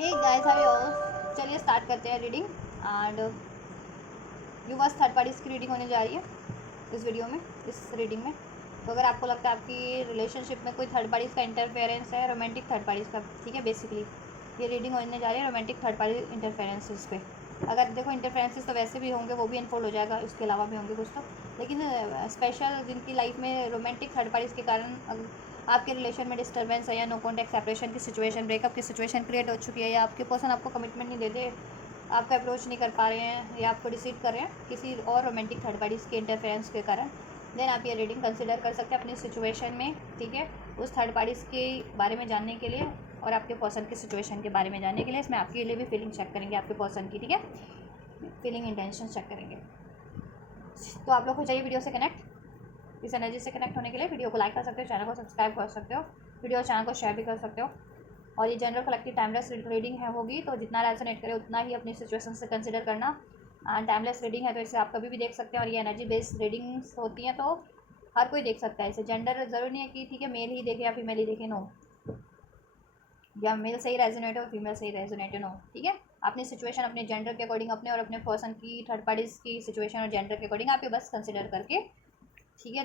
Hey guys, how all. चलिए start करते हैं reading. And yours, third parties की रीडिंग होने जा रही है इस वीडियो में, इस रीडिंग में। तो अगर आपको लगता है आपकी रिलेशनशिप में कोई थर्ड पार्टीज़ का इंटरफेरेंस है, रोमांटिक थर्ड पार्टीज़ का, ठीक है, बेसिकली ये रीडिंग होने जा रही है रोमांटिक थर्ड पार्टी इंटरफेरेंसेस पे। अगर देखो इंटरफेरेंसेस तो वैसे भी होंगे, वो भी अनफोल्ड हो जाएगा, इसके अलावा भी होंगे कुछ तो, लेकिन स्पेशल जिनकी लाइफ में रोमांटिक थर्ड पार्टीज़ के कारण आपके रिलेशन में डिस्टर्बेंस है या नो कॉन्टैक्ट सेपरेशन की सिचुएशन, ब्रेकअप की सिचुएशन क्रिएट हो चुकी है, या आपके पर्सन आपको कमिटमेंट नहीं देते, आपका अप्रोच नहीं कर पा रहे हैं, या आपको डिसीव कर रहे हैं किसी और रोमांटिक थर्ड पार्टीज़ के इंटरफेरेंस के कारण, देन आप ये रीडिंग कंसिडर कर सकते हैं अपनी सिचुएशन में, ठीक है, उस थर्ड पार्टीज़ के बारे में जानने के लिए और आपके पर्सन की सिचुएशन के बारे में जानने के लिए। इसमें आपके लिए भी फीलिंग चेक करेंगे आपके पर्सन की, ठीक है, फीलिंग इंटेंशन चेक करेंगे। तो आप लोग हो जाइए वीडियो से कनेक्ट। इस एनर्जी से कनेक्ट होने के लिए वीडियो को लाइक कर सकते हो, चैनल को सब्सक्राइब कर सकते हो, वीडियो चैनल को शेयर भी कर सकते हो। और ये जनरल कलेक्टिव टाइमलेस रीडिंग है होगी, तो जितना रेजोनेट करे उतना ही अपनी सिचुएशन से कंसिडर करना। एंड टाइमलेस रीडिंग है तो इसे आप कभी भी देख सकते हैं, और ये एनर्जी बेस्ड रीडिंग्स होती हैं तो हर कोई देख सकता है इसे। जेंडर ज़रूरी नहीं है कि ठीक है मेल ही देखे या फीमेल ही देखे, नो, या मेल से ही रेजोनेट हो फीमेल से ही रेजोनेट हो, नो, ठीक है। अपनी सिचुएशन अपने जेंडर के अकॉर्डिंग, अपने और अपने पर्सन की थर्ड पार्टीज़ की सिचुएशन और जेंडर के अकॉर्डिंग आप ये बस कंसिडर करके, ठीक है,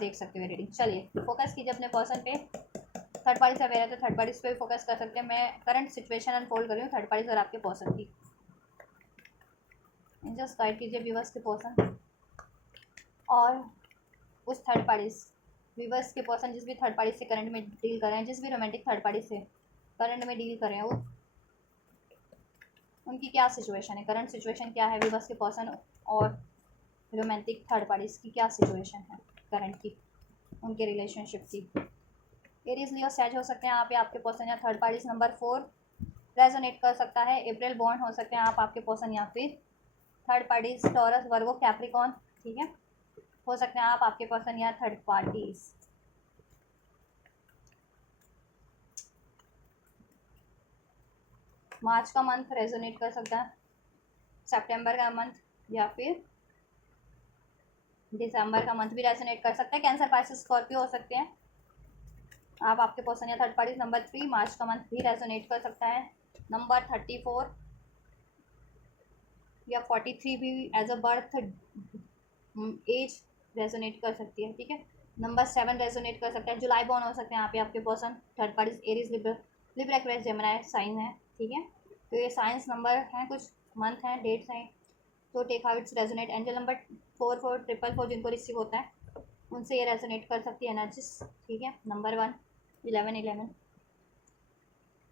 देख सकते हो रीडिंग। चलिए फोकस कीजिए अपने पर्सन पे। थर्ड पार्टी से अवेयर है तो थर्ड पार्टीज पे भी फोकस कर सकते हैं। मैं करंट सिचुएशन अनफोल्ड कर रही हूँ थर्ड पार्टीज और आपके पर्सन की। जस्ट गाइड कीजिए व्यूवर्स के पर्सन और उस थर्ड पार्टीज, व्यूवर्स के पर्सन जिस भी थर्ड पार्टी से करंट में डील कर रहे हैं, जिस भी रोमांटिक थर्ड पार्टी से करंट में डील कर रहे हैं, वो उनकी क्या सिचुएशन है, करंट सिचुएशन क्या है व्यूवर्स के पर्सन और रोमांटिक थर्ड पार्टीज की क्या सिचुएशन है करंट की, उनके रिलेशनशिप की। एरीज लियो सैज हो सकते हैं आप या आपके पर्सन, या थर्ड पार्टीज नंबर 4 रेजोनेट कर सकता है। अप्रैल बॉन्ड हो सकते हैं आप, आपके पर्सन, या फिर थर्ड पार्टीज टॉरस, वर्गो, कैप्रिकॉन, ठीक है, हो सकते हैं आप, आपके पर्सन, या थर्ड पार्टीज। मार्च का मंथ रेजोनेट कर सकता है, सितंबर का मंथ, या फिर दिसंबर का मंथ भी रेजोनेट कर सकता है। कैंसर, पाइसेस, स्कॉर्पियो हो सकते हैं आप, आपके पर्सन, या थर्ड पार्टीज। नंबर 3 मार्च का मंथ भी रेजोनेट कर सकता है। नंबर 34 या 43 भी as a birth age resonate कर सकती है, ठीक है। नंबर 7 रेजोनेट कर सकता है। जुलाई बॉर्न हो सकते हैं आप या आपके person, third parties Aries, Libra, Aquarius, Gemini sign है, ठीक है। तो ये साइंस नंबर हैं, कुछ मंथ हैं, डेट्स हैं, तो take how it's resonate. Angel number 4444 जिनको रिसीव होता है उनसे ये रेजोनेट कर सकती है एनर्जीज, ठीक है। नंबर 1 11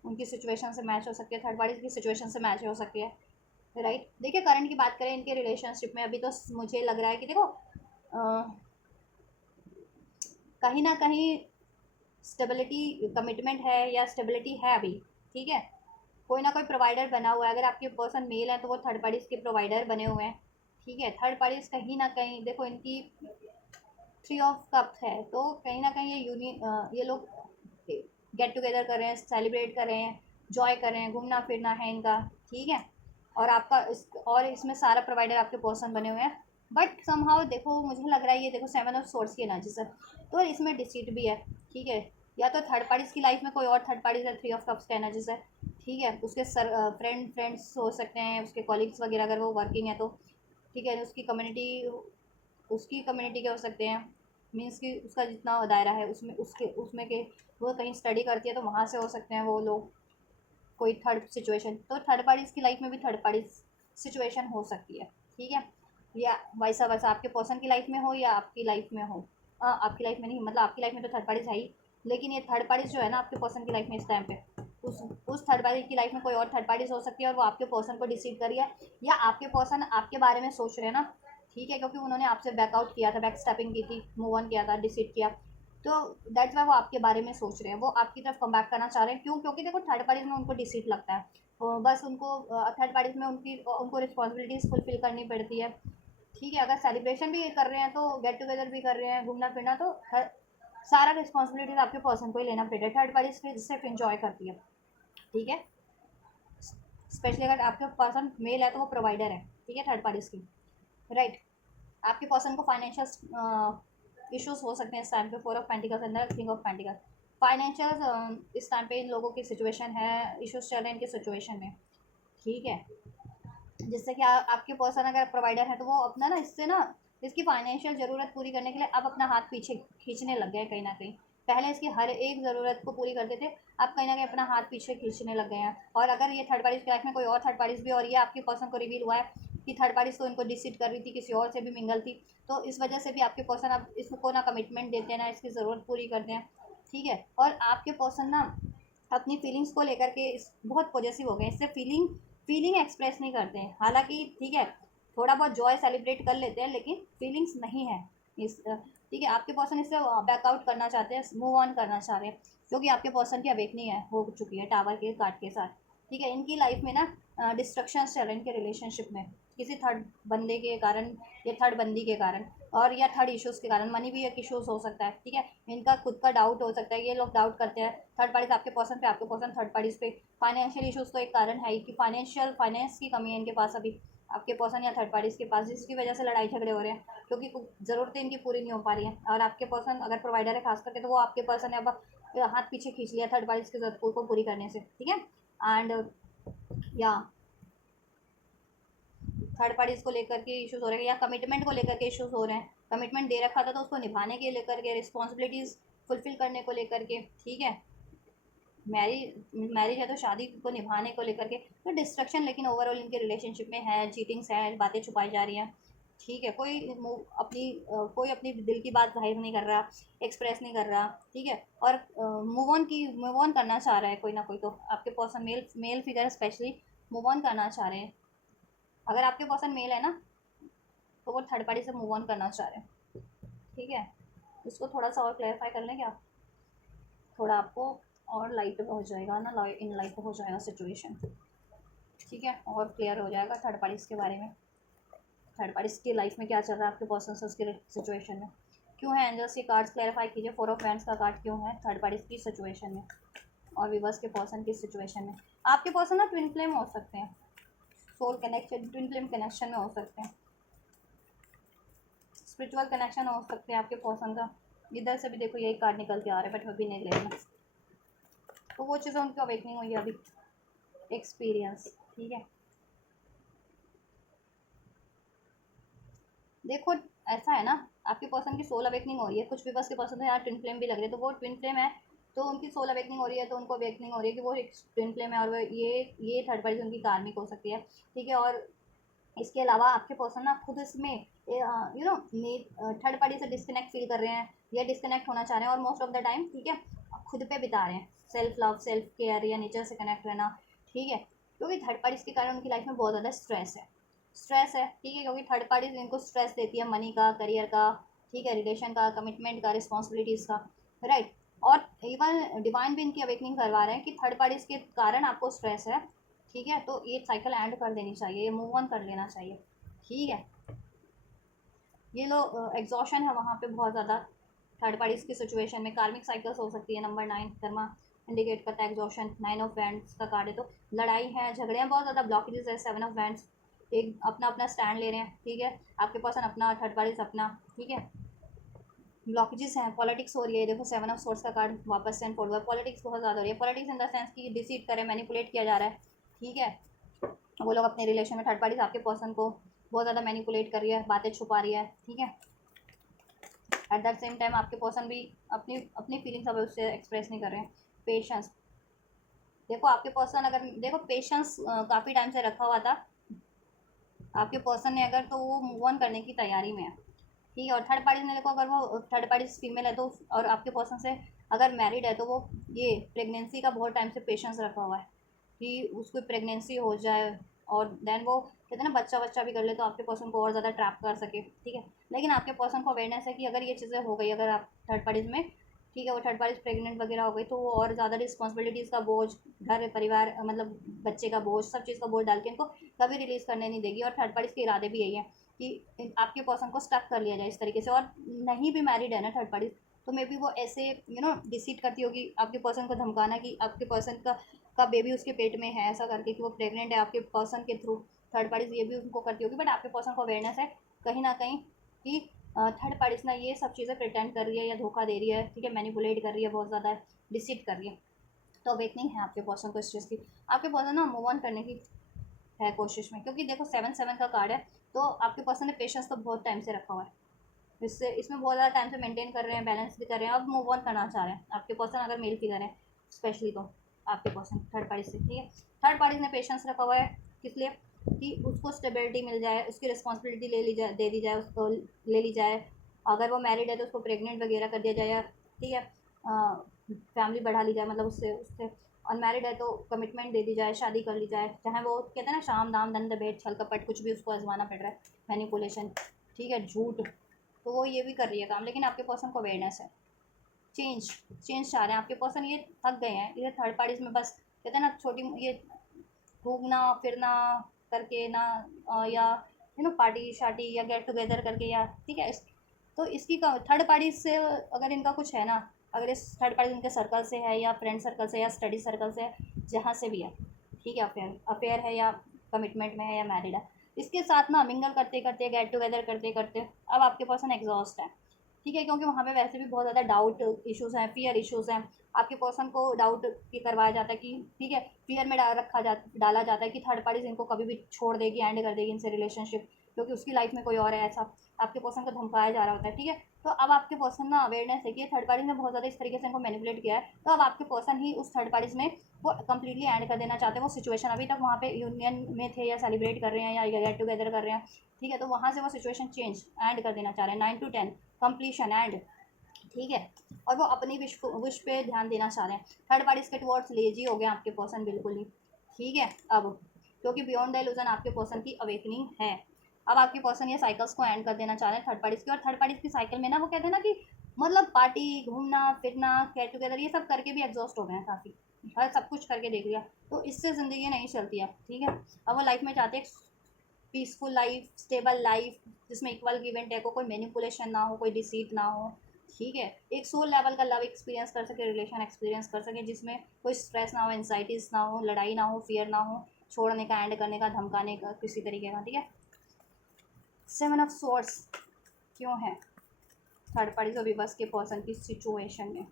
उनकी सिचुएशन से मैच हो सकती है, थर्ड पार्टी की सिचुएशन से मैच हो सकती है, राइट। देखिए करंट की बात करें इनके रिलेशनशिप में, अभी तो मुझे लग रहा है कि देखो कहीं ना कहीं स्टेबिलिटी, कमिटमेंट है या स्टेबिलिटी है अभी, ठीक है। कोई ना कोई प्रोवाइडर बना हुआ है। अगर आपके पर्सन मेल है तो वो थर्ड पार्टीज के प्रोवाइडर बने हुए हैं, ठीक है। थर्ड पार्टीज कहीं ना कहीं देखो इनकी 3 ऑफ कप है, तो कहीं ना कहीं ये लोग गेट टुगेदर कर रहे हैं, सेलिब्रेट कर रहे हैं, जॉय कर रहे हैं, घूमना फिरना है इनका, ठीक है। और आपका और इसमें सारा प्रोवाइडर आपके पर्सन बने हुए हैं। बट समहाउ देखो मुझे लग रहा है ये देखो 7 ऑफ सोर्स की एनर्जी से, तो इसमें डिसीट भी है, ठीक है। या तो थर्ड पार्टीज की लाइफ में कोई और थर्ड पार्टीज है, 3 ऑफ कप्स का एनर्जी से, ठीक है। उसके फ्रेंड्स हो सकते हैं, उसके कॉलीग्स वगैरह अगर वो वर्किंग है तो, ठीक है। उसकी कम्युनिटी के हो सकते हैं, मीन्स कि उसका जितना दायरा है उसमें के वो कहीं स्टडी करती है तो वहाँ से हो सकते हैं वो लोग, कोई थर्ड सिचुएशन। तो थर्ड पार्टीज की लाइफ में भी थर्ड पार्टीज सिचुएशन हो सकती है, ठीक है। या वैसा वैसा आपके पर्सन की लाइफ में हो या आपकी लाइफ में हो, आपकी लाइफ में नहीं, मतलब आपकी लाइफ में तो थर्ड पार्टीज है ही, लेकिन ये थर्ड पार्टीज जो है ना आपके पर्सन की लाइफ में इस टाइम पे, उस थर्ड पार्टी की लाइफ में कोई और थर्ड पार्टीज हो सकती है और वो आपके पर्सन को डिसीव करी है, या आपके पर्सन आपके बारे में सोच रहे हैं ना, ठीक है, क्योंकि उन्होंने आपसे बैकआउट किया था, बैक स्टेपिंग की थी, मूव ऑन किया था, डिसीव किया, तो दैट्स वाई वो आपके बारे में सोच रहे हैं, वो आपकी तरफ कम बैक करना चाह रहे हैं। क्यों? क्योंकि देखो थर्ड पार्टीज में उनको डिसीट लगता है, बस उनको थर्ड पार्टीज में उनको रिस्पॉन्सिबिलिटीज फुलफिल करनी पड़ती है, ठीक है। अगर सेलिब्रेशन भी कर रहे हैं तो गेट टुगेदर भी कर रहे हैं, घूमना फिरना, तो सारा रिस्पॉन्सिबिलिटीज आपके पर्सन को ही लेना पड़ता है। थर्ड पार्टीज सिर्फ इंजॉय करती है, ठीक है। स्पेशली अगर आपके पर्सन मेल है तो वो प्रोवाइडर है, ठीक है, थर्ड पार्टीज की, राइट। आपके पर्सन को फाइनेंशियल इश्यूज हो सकते हैं इस टाइम पे। 4 ऑफ पेंटिकल्स अंदर, किंग ऑफ पेंटिकल्स, फाइनेंशियल इस टाइम पे इन लोगों की सिचुएशन है, इश्यूज चल रहे हैं इनकी सिचुएशन में, ठीक है। जिससे कि आपके पर्सन अगर प्रोवाइडर है तो वो अपना ना इससे ना इसकी फाइनेंशियल ज़रूरत पूरी करने के लिए अब अपना हाथ पीछे खींचने लग गए कहीं ना कहीं। पहले इसकी हर एक ज़रूरत को पूरी करते थे, अब कहीं ना कहीं अपना हाथ पीछे खींचने लग गए हैं। और अगर ये थर्ड पार्टीज की लाइफ में कोई और थर्ड पार्टीज भी, और ये आपके पर्सन को रिवील हुआ है कि थर्ड पार्टीज तो इनको डिसीट कर रही थी, किसी और से भी मिंगल थी, तो इस वजह से भी आपके पर्सन अब इसको ना कमिटमेंट देते हैं ना इसकी ज़रूरत पूरी करते हैं, ठीक है। और आपके पर्सन ना अपनी फीलिंग्स को लेकर के इस बहुत पॉजिटिव हो गए, इससे फीलिंग एक्सप्रेस नहीं करते हैं। हालांकि ठीक है, थोड़ा बहुत जॉय सेलिब्रेट कर लेते हैं, लेकिन फीलिंग्स नहीं है इस, ठीक है। आपके पर्सन इससे बैकआउट करना चाहते हैं, मूव ऑन करना चाह रहे हैं, क्योंकि आपके पर्सन की अवेकनिंग है हो चुकी है टावर के कार्ड के साथ, ठीक है। इनकी लाइफ में ना डिस्ट्रक्शन चल रहे हैं इनके रिलेशनशिप में, किसी थर्ड बंदे के कारण या थर्ड बंदी के कारण, और या थर्ड इश्यूज़ के कारण। मनी भी एक इश्यूज़ हो सकता है, ठीक है। इनका खुद का डाउट हो सकता है, ये लोग डाउट करते हैं थर्ड पार्टीज आपके पर्सन पे, आपके पर्सन थर्ड पार्टीज पे। फाइनेंशियल इश्यूज़ तो एक कारण है ही कि फाइनेंस की कमी है इनके पास अभी, आपके पर्सन या थर्ड पार्टीज के पास, जिसकी वजह से लड़ाई झगड़े हो रहे हैं, क्योंकि ज़रूरतें इनकी पूरी नहीं हो पा रही हैं। और आपके पर्सन अगर प्रोवाइडर है खास करके, तो वो आपके पर्सन है अब हाथ पीछे खींच लिया थर्ड पार्टीज की ज़रूरत को पूरी करने से, ठीक है। एंड या थर्ड पार्टीज को लेकर के इश्यूज हो रहे हैं, या कमिटमेंट को लेकर के इश्यूज हो रहे हैं। कमिटमेंट दे रखा था तो उसको निभाने के लेकर के, रिस्पॉन्सिबिलिटीज़ फुलफिल करने को लेकर के, ठीक है। मैरिज है तो शादी को निभाने को लेकर के तो डिस्ट्रक्शन, लेकिन ओवरऑल इनके रिलेशनशिप में है, चीटिंग्स है, बातें छुपाई जा रही हैं, ठीक है। कोई अपनी दिल की बात जाहिर नहीं कर रहा, एक्सप्रेस नहीं कर रहा, ठीक है। और मूव ऑन करना चाह रहा है कोई ना कोई, तो आपके person male figure specially move on करना चाह रहे हैं। अगर आपके पर्सन मेल है ना, तो वो थर्ड पार्टी से मूव ऑन करना चाह रहे हैं, ठीक है। इसको थोड़ा सा और क्लैरिफाई कर लें क्या, थोड़ा आपको और लाइट हो जाएगा ना, इन लाइट हो जाएगा सिचुएशन, ठीक है, और क्लियर हो जाएगा थर्ड पार्टीज के बारे में। थर्ड पार्टीज की लाइफ में क्या चल रहा है आपके पर्सन से, उसके सिचुएशन में क्यों है एंजल्स के कार्ड्स क्लैरिफाई कीजिए। 4 ऑफ वैंड्स का कार्ड क्यों है थर्ड पार्टीज की सिचुएशन में और विवर्स के पर्सन की सिचुएशन में। आपके पर्सन ना ट्विन फ्लेम हो सकते हैं, soul connection, twin flame connection में हो सकते हैं, स्पिरिचुअल कनेक्शन हो सकते हैं आपके पर्सन का। इधर से भी देखो यही कार्ड निकल के आ रहा है, बट अभी नहीं लेना, तो वो चीज़ें उनकी अवेकनिंग हुई है अभी, एक्सपीरियंस, ठीक है। देखो ऐसा है ना, आपके पर्सन की सोल अवेकनिंग हो रही है, कुछ व्यूअर्स के पर्सन तो यहाँ ट्विन फ्लेम भी लग रहे हैं, तो वो ट्विन फ्लेम है तो उनकी सोल अवेकनिंग हो रही है, तो उनको अवेकनिंग हो रही है कि वो एक ट्विन फ्लेम है, और वो ये थर्ड पार्टी उनकी कार्मिक हो सकती है, ठीक है। और इसके अलावा आपके पर्सन ना खुद इसमें थर्ड पार्टी से डिस्कनेक्ट फील कर रहे हैं या डिस्कनेक्ट होना चाह रहे हैं, और मोस्ट ऑफ द टाइम, ठीक है, खुद पे बिता रहे हैं, सेल्फ लव, सेल्फ केयर या नेचर से कनेक्ट रहना, ठीक है। क्योंकि थर्ड पार्टीज के कारण उनकी लाइफ में बहुत ज़्यादा स्ट्रेस है, ठीक है। क्योंकि थर्ड पार्टीज इनको स्ट्रेस देती है मनी का, करियर का, ठीक है, रिलेशन का, कमिटमेंट का, रिस्पॉन्सिबिलिटीज़ का, राइट। और इवन डिवाइन भी इनकी अवेकनिंग करवा रहे हैं कि थर्ड पार्टीज के कारण आपको स्ट्रेस है, ठीक है, तो ये साइकिल एंड कर देनी चाहिए, ये मूव ऑन कर लेना चाहिए, ठीक है। ये लो एग्जॉशन है वहाँ पे बहुत ज़्यादा थर्ड पार्टीज की सिचुएशन में, कार्मिक साइकिल्स हो सकती है। नंबर 9 कर्मा इंडिकेट करता है एग्जॉशन, 9 ऑफ वैंड्स का कार्ड है, तो लड़ाई है, झगड़े हैं, बहुत ज़्यादा ब्लॉकेजेस है। 7 ऑफ वैंड्स एक अपना अपना स्टैंड ले रहे हैं, ठीक है, आपके पर्सन अपना, थर्ड पार्टीज अपना, ठीक है। ब्लॉकेजेस हैं, पॉलिटिक्स हो रही है, देखो 7 ऑफ सोर्स का कार्ड वापस सेंड फॉरवर्ड, पॉलिटिक्स बहुत ज़्यादा हो रही है, पॉलिटिक्स इन द सेंस की डिसीट करें, मैनिपुलेट किया जा रहा है, ठीक है। वो लोग अपने रिलेशन में, थर्ड पार्टीज आपके पर्सन को बहुत ज़्यादा मैनिपुलेट कर रही है, बातें छुपा रही है, ठीक है। एट द सेम टाइम आपके पर्सन भी अपनी अपनी फीलिंग्स अब उससे एक्सप्रेस नहीं कर रहे हैं। पेशेंस, देखो आपके पर्सन अगर, देखो पेशेंस काफ़ी टाइम से रखा हुआ था आपके पर्सन ने, अगर तो वो मूव ऑन करने की तैयारी में है, ठीक है। और थर्ड पार्टी ने देखो, अगर वो थर्ड पार्टी फीमेल है तो, और आपके पर्सन से अगर मैरिड है तो वो ये प्रेगनेंसी का बहुत टाइम से पेशेंस रखा हुआ है कि उसको प्रेगनेंसी हो जाए, और देन वो कहते हैं ना बच्चा बच्चा भी कर ले, तो आपके पर्सन को और ज़्यादा ट्रैप कर सके, ठीक है। लेकिन आपके पर्सन को अवेयरनेस है कि अगर ये चीज़ें हो गई, अगर आप थर्ड पार्टीज में, ठीक है, वो थर्ड पार्टीज प्रेग्नेंट वगैरह हो गई, तो वो और ज़्यादा रिस्पॉन्सिबिलिटीज़ का बोझ, घर परिवार मतलब बच्चे का बोझ, सब चीज़ का बोझ डाल के इनको कभी रिलीज़ करने नहीं देगी। और थर्ड पार्टीज के इरादे भी यही हैं कि आपके पर्सन को स्टक कर लिया जाए इस तरीके से। और नहीं भी मैरिड है ना थर्ड पार्टीज, तो मे बी वो ऐसे डिसीट करती होगी आपके पर्सन को धमकाना कि आपके पर्सन का बेबी उसके पेट में है, ऐसा करके कि वो प्रेग्नेंट है आपके पर्सन के थ्रू। थर्ड पार्टीज ये भी उनको करती होगी, बट आपके पर्सन को अवेयरनेस है कहीं ना कहीं कि थर्ड पार्टीज ना ये सब चीज़ें प्रिटेंड कर रही है या धोखा दे रही है, ठीक है, मैनिपुलेट कर रही है, बहुत ज़्यादा डिसीट कर रही है, तो अवेकनिंग है आपके पर्सन को इस चीज़ की। आपके पर्सन ना मूव ऑन करने की है कोशिश में, क्योंकि देखो 7-7 का कार्ड है, तो आपके पर्सन ने पेशेंस तो बहुत टाइम से रखा हुआ है, इससे इसमें बहुत ज़्यादा टाइम से मेंटेन कर रहे हैं, बैलेंस भी कर रहे हैं, अब मूव ऑन करना चाह रहे हैं आपके पर्सन, अगर मेल फिगर है स्पेशली, तो आपके पर्सन थर्ड पार्टी से, ठीक है। थर्ड पार्टी ने पेशेंस रखा हुआ है, किस लिए? कि उसको स्टेबिलिटी मिल जाए, उसकी रिस्पॉन्सिबिलिटी ले ली जाए, दे दी जाए उसको, ले ली जाए। अगर वो मैरिड है तो उसको प्रेग्नेंट वगैरह कर दिया जाए, या ठीक है फैमिली बढ़ा ली जाए, मतलब उससे उससे अनमैरिड है तो कमिटमेंट दे दी जाए, शादी कर ली जाए, चाहे वो कहते हैं ना शाम दाम दंड भेद छल कपट कुछ भी उसको आजमाना पड़ रहा है, मैनिपुलेशन, ठीक है, झूठ, तो वो ये भी कर रही है काम, लेकिन आपके पर्सन को अवेयरनेस है, चेंज चेंज चाह रहे हैं आपके पर्सन, ये थक गए हैं ये थर्ड पार्टीज में, बस कहते हैं ना छोटी ये घूमना फिरना करके ना, या पार्टी शार्टी या गेट टुगेदर करके, या ठीक है तो इसकी थर्ड पार्टी से अगर इनका कुछ है ना, अगर इस थर्ड पार्टी इनके सर्कल से है या फ्रेंड सर्कल से या स्टडी सर्कल से है, जहाँ से भी है, ठीक है, अफेयर अफेयर है या कमिटमेंट में है या मैरिड है, इसके साथ ना मिंगल करते करते गेट टुगेदर करते करते अब आपके पर्सन एग्जॉस्ट है, ठीक है, क्योंकि वहाँ पे वैसे भी बहुत ज़्यादा डाउट इश्यूज़ हैं, फियर इश्यूज़ हैं, आपके पर्सन को डाउट ये करवाया जाता है कि ठीक है, फियर में डाला जाता है कि थर्ड पार्टीज इनको कभी भी छोड़ देगी, एंड कर देगी इनसे रिलेशनशिप, क्योंकि उसकी लाइफ में कोई और है, ऐसा आपके पर्सन को धमकाया जा रहा होता है, ठीक है। तो अब आपके पर्सन ना अवेयरनेस है कि थर्ड पार्टी ने बहुत ज़्यादा इस तरीके से इनको मैनिपुलेट किया है, तो अब आपके पर्सन ही उस थर्ड पार्टीज में वो कम्प्लीटली एंड कर देना चाहते हैं वो सिचुएशन, अभी तक वहाँ पे यूनियन में थे या सेलिब्रेट कर रहे हैं या गेट टुगेदर कर रहे हैं, ठीक है, तो वहाँ से वो सिचुएशन चेंज एंड कर देना चाह रहे हैं, 9 to 10 कंप्लीशन एंड, ठीक है, और वो अपनी विश पे ध्यान देना चाह रहे हैं, थर्ड पार्टीज के टुवर्ड्स लेजी हो गए आपके पर्सन बिल्कुल ही, ठीक है, अब क्योंकि बियॉन्ड द इल्यूजन आपके पर्सन की अवेकनिंग है, अब आपके पर्सन ये साइकिल्स को एंड कर देना चाह रहे हैं थर्ड पार्टीज की, और थर्ड पार्टीज की साइकिल में ना वो कहते हैं ना कि मतलब पार्टी घूमना फिरना गेट टुगेदर ये सब करके भी एग्जॉस्ट हो गए हैं काफ़ी, हर सब कुछ करके देख लिया, तो इससे ज़िंदगी नहीं चलती है, ठीक है, अब वो लाइफ में चाहते हैं पीसफुल लाइफ, स्टेबल लाइफ, जिसमें इक्वल गिव एंड टेक हो, कोई मैनिपुलेशन ना हो, कोई डिसीट ना हो, ठीक है, एक सोल लेवल का लव एक्सपीरियंस कर सके, रिलेशन एक्सपीरियंस कर सके, जिसमें कोई स्ट्रेस ना हो, एंजाइटीज ना हो, लड़ाई ना हो, फियर ना हो, छोड़ने का, एंड करने का, धमकाने का, किसी तरीके का, ठीक है। 7 of Swords क्यों है थर्ड पार्टी को विवर्स के पर्सन की सिचुएशन में?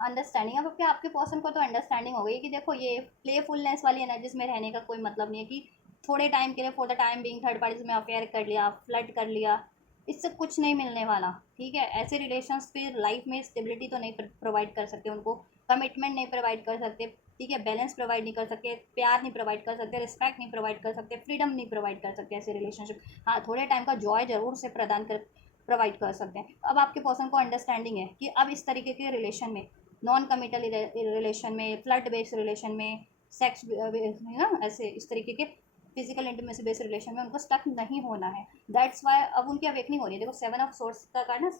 अंडरस्टैंडिंग, अब क्या आपके पर्सन को तो अंडरस्टैंडिंग हो गई कि देखो ये प्लेफुलनेस वाली एनर्जीज में रहने का कोई मतलब नहीं है, कि थोड़े टाइम के लिए for the time being third parties में अफेयर कर लिया, फ्लर्ट कर लिया, इससे कुछ नहीं मिलने वाला, ठीक है, ऐसे रिलेशंस फिर लाइफ में स्टेबिलिटी तो नहीं प्रोवाइड कर सकते उनको, कमिटमेंट नहीं प्रोवाइड कर सकते, ठीक है, बैलेंस प्रोवाइड नहीं कर सकते, प्यार नहीं प्रोवाइड कर सकते, रिस्पेक्ट नहीं प्रोवाइड कर सकते, फ्रीडम नहीं प्रोवाइड कर सकते ऐसे रिलेशनशिप, हाँ थोड़े टाइम का जॉय जरूर से प्रदान कर प्रोवाइड कर सकते हैं, अब आपके पर्सन को अंडरस्टैंडिंग है कि अब इस तरीके के रिलेशन में, नॉन कमिटल रिलेशन में, फ्लर्ट बेस्ड रिलेशन में, सेक्स ना ऐसे इस तरीके के फिजिकल इंटीमेसी बेस्ड रिलेशन में उनको स्टक नहीं होना है, दैट्स वाई अब उनकी अवेकनिंग हो रही है, देखो 7 of Swords का कार्ड ना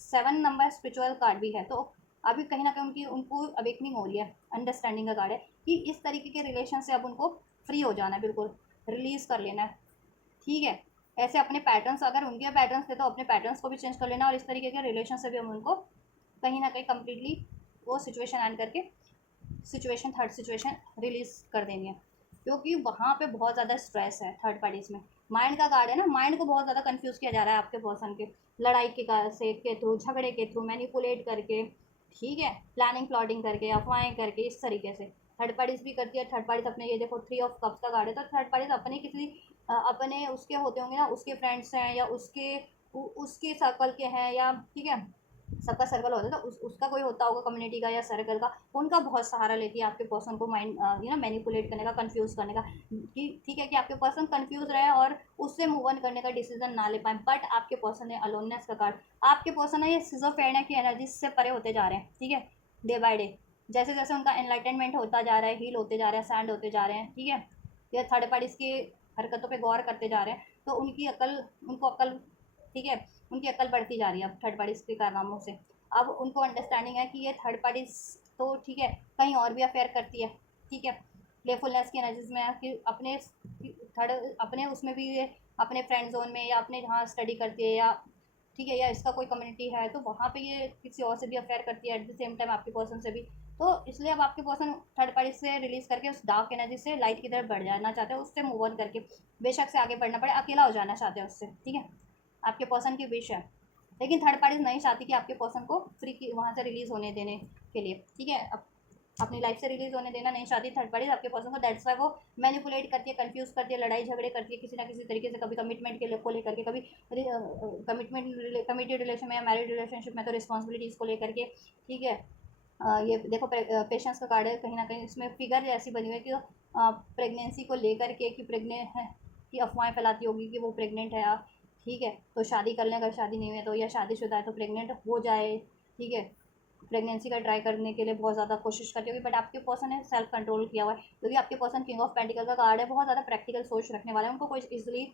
7 नंबर स्पिरिचुअल कार्ड भी है, तो अभी कहीं ना कहीं उनकी उनको अवेकनिंग हो रही है, अंडरस्टैंडिंग का कार्ड है कि इस तरीके के रिलेशन से अब उनको फ्री हो जाना है, बिल्कुल रिलीज कर लेना है, ठीक है, ऐसे अपने पैटर्न्स अगर उनके पैटर्न्स थे तो अपने पैटर्न्स को भी चेंज कर लेना, और इस तरीके के रिलेशन से भी हम उनको कहीं ना कहीं कम्प्लीटली वो सिचुएशन एंड करके सिचुएशन थर्ड सिचुएशन रिलीज कर देनी है, क्योंकि वहाँ पे बहुत ज़्यादा स्ट्रेस है थर्ड पार्टीज में, माइंड का कार्ड है ना, माइंड को बहुत ज़्यादा कंफ्यूज किया जा रहा है आपके पर्सन के, लड़ाई के थ्रू, झगड़े के थ्रू, मैनिपुलेट करके, ठीक है, प्लानिंग प्लॉटिंग करके, अफवाहें करके, इस तरीके से थर्ड पार्टीज भी करती है, थर्ड पार्टीज अपने ये देखो 3 of Cups का कार्ड है, तो थर्ड पार्टीज अपने किसी अपने उसके होते होंगे ना, उसके फ्रेंड्स हैं या उसके सर्कल के हैं, या ठीक है सबका सर्कल होता है, तो उसका कोई होता होगा कम्युनिटी का या सर्कल का, उनका बहुत सहारा लेती है आपके पर्सन को माइंड मैनिपुलेट करने का, कंफ्यूज करने का, कि ठीक है कि आपके पर्सन कंफ्यूज रहे और उससे मूव ऑन करने का डिसीजन ना ले पाए, बट आपके पर्सन है अलोननेस का कार्ड, आपके पर्सन है ये सिजोफ्रेनिया की एनर्जी से परे होते जा रहे हैं, ठीक है, डे बाय डे, जैसे जैसे उनका एनलाइटनमेंट होता जा रहा है, हील होते जा रहे हैं, सैंड होते जा रहे हैं, ठीक है, या थर्ड पार्टीज की हरकतों पर गौर करते जा रहे हैं, तो उनको अकल, ठीक है, उनकी अकल बढ़ती जा रही है अब थर्ड पार्टीज के कारनामों से, अब उनको अंडरस्टैंडिंग है कि ये थर्ड पार्टीज तो ठीक है कहीं और भी अफेयर करती है, ठीक है, प्लेफुलनेस की एनर्जीज में कि अपने थर्ड अपने उसमें भी ये अपने फ्रेंड जोन में या अपने जहाँ स्टडी करती है, या ठीक है, या इसका कोई कम्युनिटी है तो वहाँ पे ये किसी और से भी अफेयर करती है, एट द सेम टाइम आपके पर्सन से भी, तो इसलिए अब आपके पर्सन थर्ड पार्टी से रिलीज करके उस डार्क एनर्जी से लाइट की तरफ बढ़ जाना चाहते हैं, उससे मूव ऑन करके बेशक से आगे बढ़ना पड़े, अकेला हो जाना चाहते हैं उससे, ठीक है, आपके पर्सन की विश है। लेकिन थर्ड पार्टी नहीं चाहती कि आपके पर्सन को फ्री की वहाँ से रिलीज होने देने के लिए, ठीक है, अब अपनी लाइफ से रिलीज होने देना नहीं चाहती थर्ड पार्टी आपके पर्सन को। दैट्स वाई वो मैनिपुलेट करती है, कंफ्यूज करती है, लड़ाई झगड़े करती है किसी ना किसी तरीके से, कभी कमिटमेंट के को लेकर के, कभी कमिटमेंट कमिटेड रिलेशन में या मैरिड रिलेशनशिप में तो रिस्पॉन्सिबिलिटीज़ को लेकर के, ठीक है। ये देखो पेशेंस का कार्ड है, कहीं ना कहीं इसमें फिगर ऐसी बनी हुई है कि प्रेगनेंसी को लेकर के कि प्रेग्नेंट है, कि अफवाहें फैलाती होगी कि वो प्रेग्नेंट है, ठीक है, तो शादी कर लें, अगर शादी नहीं हुई है तो, या शादीशुदा है तो प्रेग्नेंट हो जाए, ठीक है, प्रेगनेंसी का ट्राई करने के लिए बहुत ज़्यादा कोशिश करती होगी, बट आपके पर्सन ने सेल्फ कंट्रोल किया हुआ है, क्योंकि आपके पर्सन किंग ऑफ पेंटिकल का कार्ड है, बहुत ज़्यादा प्रैक्टिकल सोच रखने वाला है, उनको कोई इजिली,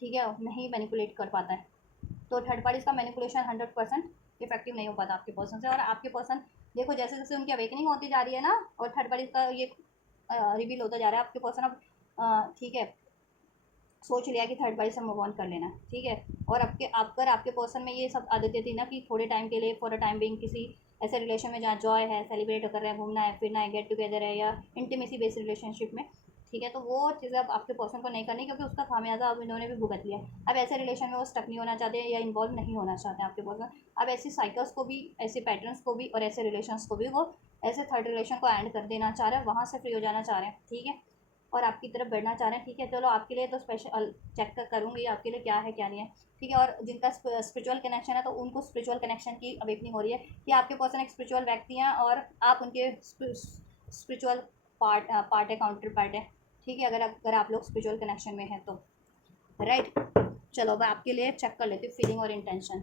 ठीक है, नहीं मैनिपुलेट कर पाता है। तो थर्ड पार्टीज का मैनिपुलेशन 100% इफेक्टिव नहीं हो पाता आपके पर्सन से। और आपके पर्सन देखो जैसे जैसे उनकी अवेकनिंग होती जा रही है ना, और थर्ड पार्टीज का ये रिवील होता जा रहा है, आपके पर्सन अब ठीक है सोच लिया कि थर्ड पार्टी से मूव ऑन कर लेना, ठीक है। और आपके पर्सन में ये सब आदतें थी ना कि थोड़े टाइम के लिए, फॉर अ टाइम बिंग, किसी ऐसे रिलेशन में जहाँ जॉय है, सेलिब्रेट कर रहे हैं, घूमना है फिरना है, गेट टुगेदर है, या इंटीमेसी बेस्ड रिलेशनशिप में, ठीक है, तो वो चीज़ें अब आपके पर्सन को नहीं करनी, क्योंकि उसका खामियाजा अब इन्होंने भी भुगत लिया। अब ऐसे रिलेशन में वो स्टक नहीं होना चाहते या इन्वॉल्व नहीं होना चाहते आपके पर्सन। अब ऐसी साइकिल्स को भी, ऐसे पैटर्न्स को भी और ऐसे रिलेशंस को भी वो ऐसे थर्ड रिलेशन को एंड कर देना चाह रहे हैं, वहाँ से फ्री हो जाना चाह रहे हैं, ठीक है, और आपकी तरफ बढ़ना चाह रहे हैं, ठीक है। चलो आपके लिए तो स्पेशल चेक करूँगी आपके लिए क्या है क्या नहीं है, ठीक है। और जिनका स्पिरिचुअल कनेक्शन है तो उनको स्पिरिचुअल कनेक्शन की अवेकनिंग हो रही है कि आपके पर्सन एक स्पिरिचुअल व्यक्ति हैं और आप उनके स्पिरिचुअल पार्ट है, काउंटर पार्ट है, ठीक है, अगर अगर आप लोग स्पिरिचुअल कनेक्शन में हैं तो, राइट। चलो मैं आपके लिए चेक कर लेती हूँ फीलिंग और इंटेंशन,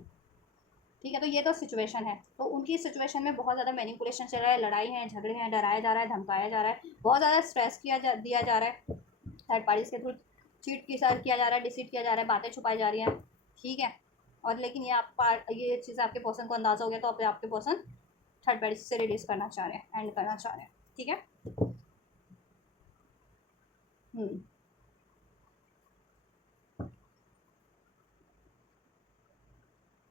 ठीक है। तो ये तो सिचुएशन है, तो उनकी सिचुएशन में बहुत ज़्यादा मैनिपुलेशन चल रहा है, लड़ाई है, झगड़े हैं, डराया जा रहा है, धमकाया जा रहा है, बहुत ज़्यादा स्ट्रेस दिया जा रहा है थर्ड पार्टीज के थ्रू, चीट की साथ किया जा रहा है, डिसीट किया जा रहा है, बातें छुपाई जा रही हैं, ठीक है। और लेकिन ये चीज़ आपके पर्सन को अंदाज़ा हो गया, तो आपके पर्सन थर्ड पार्टी से रिलीज करना चाह रहे हैं, एंड करना चाह रहे हैं, ठीक है। हम्म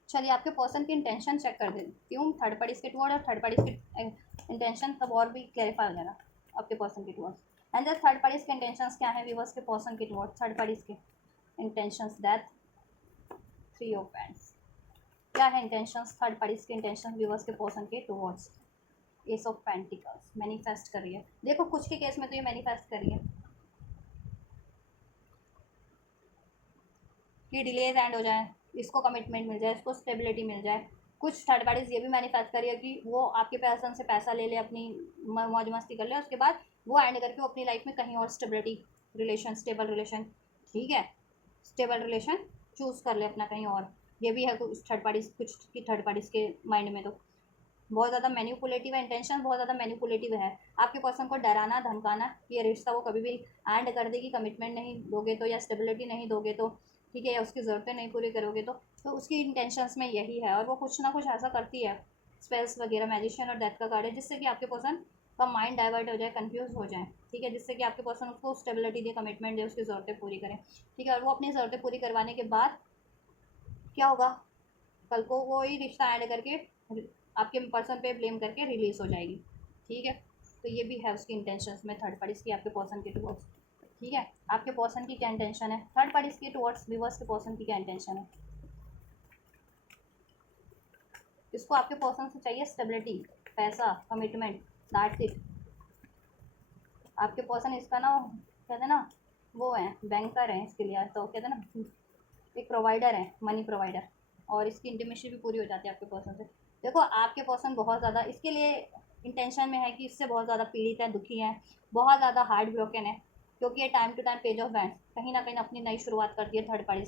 चलिए आपके पर्सन की इंटेंशन चेक कर देती हूँ थर्ड पार्टीज के टुवर्ड, और थर्ड पार्टीज के इंटेंशन तब और भी क्लैरिफाई हो जाएगा आपके पर्सन के towards. And the third parties के इंटेंशंस क्या है व्यूअर्स के पर्सन के टुवर्ड्स, थर्ड पार्टीज के intentions, that three of hands, क्या है इंटेंशंस, थर्ड पार्टीज के इंटेंशंस व्यूअर्स के पर्सन के towards. S of pentacles manifest कर रही है, देखो कुछ के केस में तो ये मैनिफेस्ट कर रही है कि डिलेज एंड हो जाए, इसको कमिटमेंट मिल जाए, इसको स्टेबिलिटी मिल जाए। कुछ थर्ड पार्टीज ये भी मैनिफेस्ट करिए कि वो आपके पर्सन से पैसा ले ले, अपनी मौज मस्ती कर ले, उसके बाद वो एंड करके वो अपनी लाइफ में कहीं और स्टेबिलिटी रिलेशन, स्टेबल रिलेशन, ठीक है, स्टेबल रिलेशन चूज़ कर ले अपना कहीं और। ये भी है कुछ थर्ड पार्टीज, कुछ की थर्ड पार्टीज के माइंड में तो बहुत ज़्यादा मैनिपुलेटिव है, इंटेंशन बहुत ज़्यादा मैनिपुलेटिव है, आपके पर्सन को डराना धमकाना कि ये रिश्ता वो कभी भी एंड कर देगी, कमिटमेंट नहीं दोगे तो, या स्टेबिलिटी नहीं दोगे तो, ठीक है, या उसकी ज़रूरतें नहीं पूरी करोगे तो उसकी इंटेंशंस में यही है। और वो कुछ ना कुछ ऐसा करती है, स्पेल्स वगैरह, मैजिशियन और डेथ का कार्ड है, जिससे कि आपके पर्सन का माइंड डाइवर्ट हो जाए, कंफ्यूज हो जाए, ठीक है, जिससे कि आपके पर्सन उसको स्टेबिलिटी दे, कमिटमेंट दे, उसकी ज़रूरतें पूरी करें, ठीक है। और वो अपनी ज़रूरतें पूरी करवाने के बाद क्या होगा, कल को वो ही रिश्ता एंड करके आपके पर्सन पे ब्लेम करके रिलीज हो जाएगी, ठीक है। तो ये भी है उसकी इंटेंशंस में थर्ड पार्टीज की आपके पर्सन के टुवर्ड्स, ठीक है। आपके पर्सन की क्या इंटेंशन है थर्ड पार्टीज के टुवर्ड्स, व्यूअर्स के पर्सन की क्या इंटेंशन है। इसको आपके पर्सन से चाहिए स्टेबिलिटी, पैसा, कमिटमेंट, दैट्स इट। आपके पर्सन इसका ना कहते हैं ना, वो है बैंकर है इसके लिए, तो कहते हैं ना एक प्रोवाइडर है, मनी प्रोवाइडर, और इसकी इंटीमेसी भी पूरी हो जाती है आपके पर्सन से। देखो आपके पर्सन बहुत ज़्यादा इसके लिए इंटेंशन में है कि इससे बहुत ज़्यादा पीड़ित है, दुखी है, बहुत ज़्यादा हार्ट ब्रोकन है, क्योंकि ये time to time page of band कहीं ना कहीं अपनी नई शुरुआत करती है थर्ड पार्टी,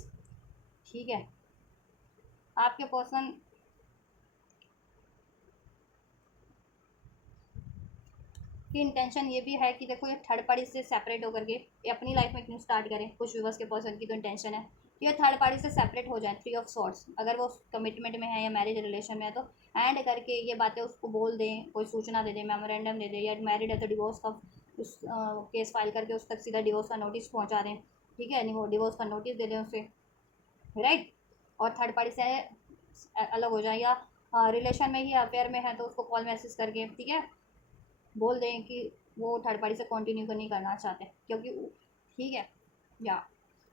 ठीक है। आपके पर्सन की इंटेंशन ये भी है कि देखो ये थर्ड पार्टी से सेपरेट होकर के ये अपनी लाइफ में क्यों स्टार्ट करें, कुछ व्यूवर्स के पर्सन की तो इंटेंशन है कि ये थर्ड पार्टी से सेपरेट हो जाए, थ्री ऑफ सॉर्ट्स, अगर वो कमिटमेंट में है या मैरिज रिलेशन में है तो एंड करके ये बातें उसको बोल दें, कोई सूचना दे दें, मेमोरेंडम दे दें, या मैरिड है तो डिवोर्स का उस केस फाइल करके उस तक सीधा डिवोर्स का नोटिस पहुँचा दें, ठीक है, नहीं वो डिवोर्स का नोटिस दे दें उसे, राइट। और थर्ड पार्टी से अलग हो जाए, या रिलेशन में ही अफेयर में है तो उसको कॉल मैसेज करके, ठीक है, बोल दें कि वो थर्ड पार्टी से कंटिन्यू नहीं करना चाहते, क्योंकि ठीक है या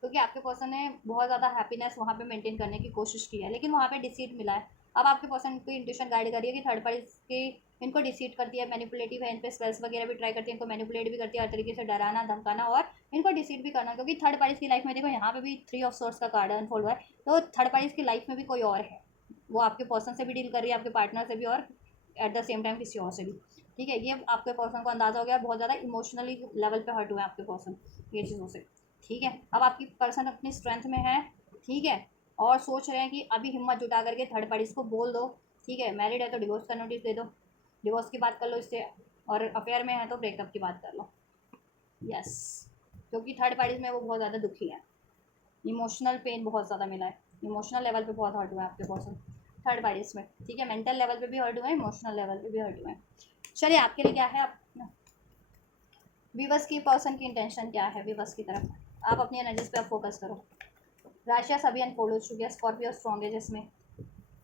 क्योंकि आपके पर्सन ने बहुत ज़्यादा हैप्पीनेस वहाँ पे मेंटेन करने की कोशिश की है, लेकिन वहाँ पे डिसीट मिला है। अब आपके पर्सन को इंट्यूशन गाइड करिए कि थर्ड पार्टी की इनको डिसीट करती है, मैनिपुलेटिव है, इन पे स्पेल्स वगैरह भी ट्राई करती है, इनको मैनिपुलेट भी करती है, हर तरीके से डराना धमकाना और इनको डिसीट भी करना, क्योंकि थर्ड पार्टी की लाइफ में देखो यहाँ पे भी 3 ऑफ सोर्स का कार्ड अनफोल्ड हुआ है, तो थर्ड पार्टी की लाइफ में भी कोई और है, वो आपके पर्सन से भी डील कर रही है, आपके पार्टनर से भी, और एट द सेम टाइम किसी और से भी। ठीक है, ये आपके पर्सन को अंदाजा हो गया, बहुत ज़्यादा इमोशनली लेवल पे हर्ट हुआ है आपके पर्सन ये चीज़ों से। ठीक है, अब आपकी पर्सन अपनी स्ट्रेंथ में है, ठीक है, और सोच रहे हैं कि अभी हिम्मत जुटा करके थर्ड पार्टीज को बोल दो, ठीक है, मैरिड है तो डिवोर्स का नोटिस दे दो, डिवोर्स की बात कर लो इससे, और अफेयर में है तो ब्रेकअप की बात कर लो। यस, क्योंकि थर्ड पार्टीज में वो बहुत ज़्यादा दुखी है, इमोशनल पेन बहुत ज़्यादा मिला है, इमोशनल लेवल पे बहुत हर्ट हुआ है आपके पर्सन थर्ड पार्टीज में। ठीक है, मेंटल लेवल पे भी हर्ट हुआ है, इमोशनल लेवल पे भी हर्ट हुआ है। चलिए आपके लिए क्या है, आप विवश की पर्सन की इंटेंशन क्या है विवश की तरफ, आप अपनी एनर्जीज पे आप फोकस करो। राशिया सभी अनफोल्ड हो चुकी है, स्कॉर्पियो स्ट्रॉन्ग है जिसमें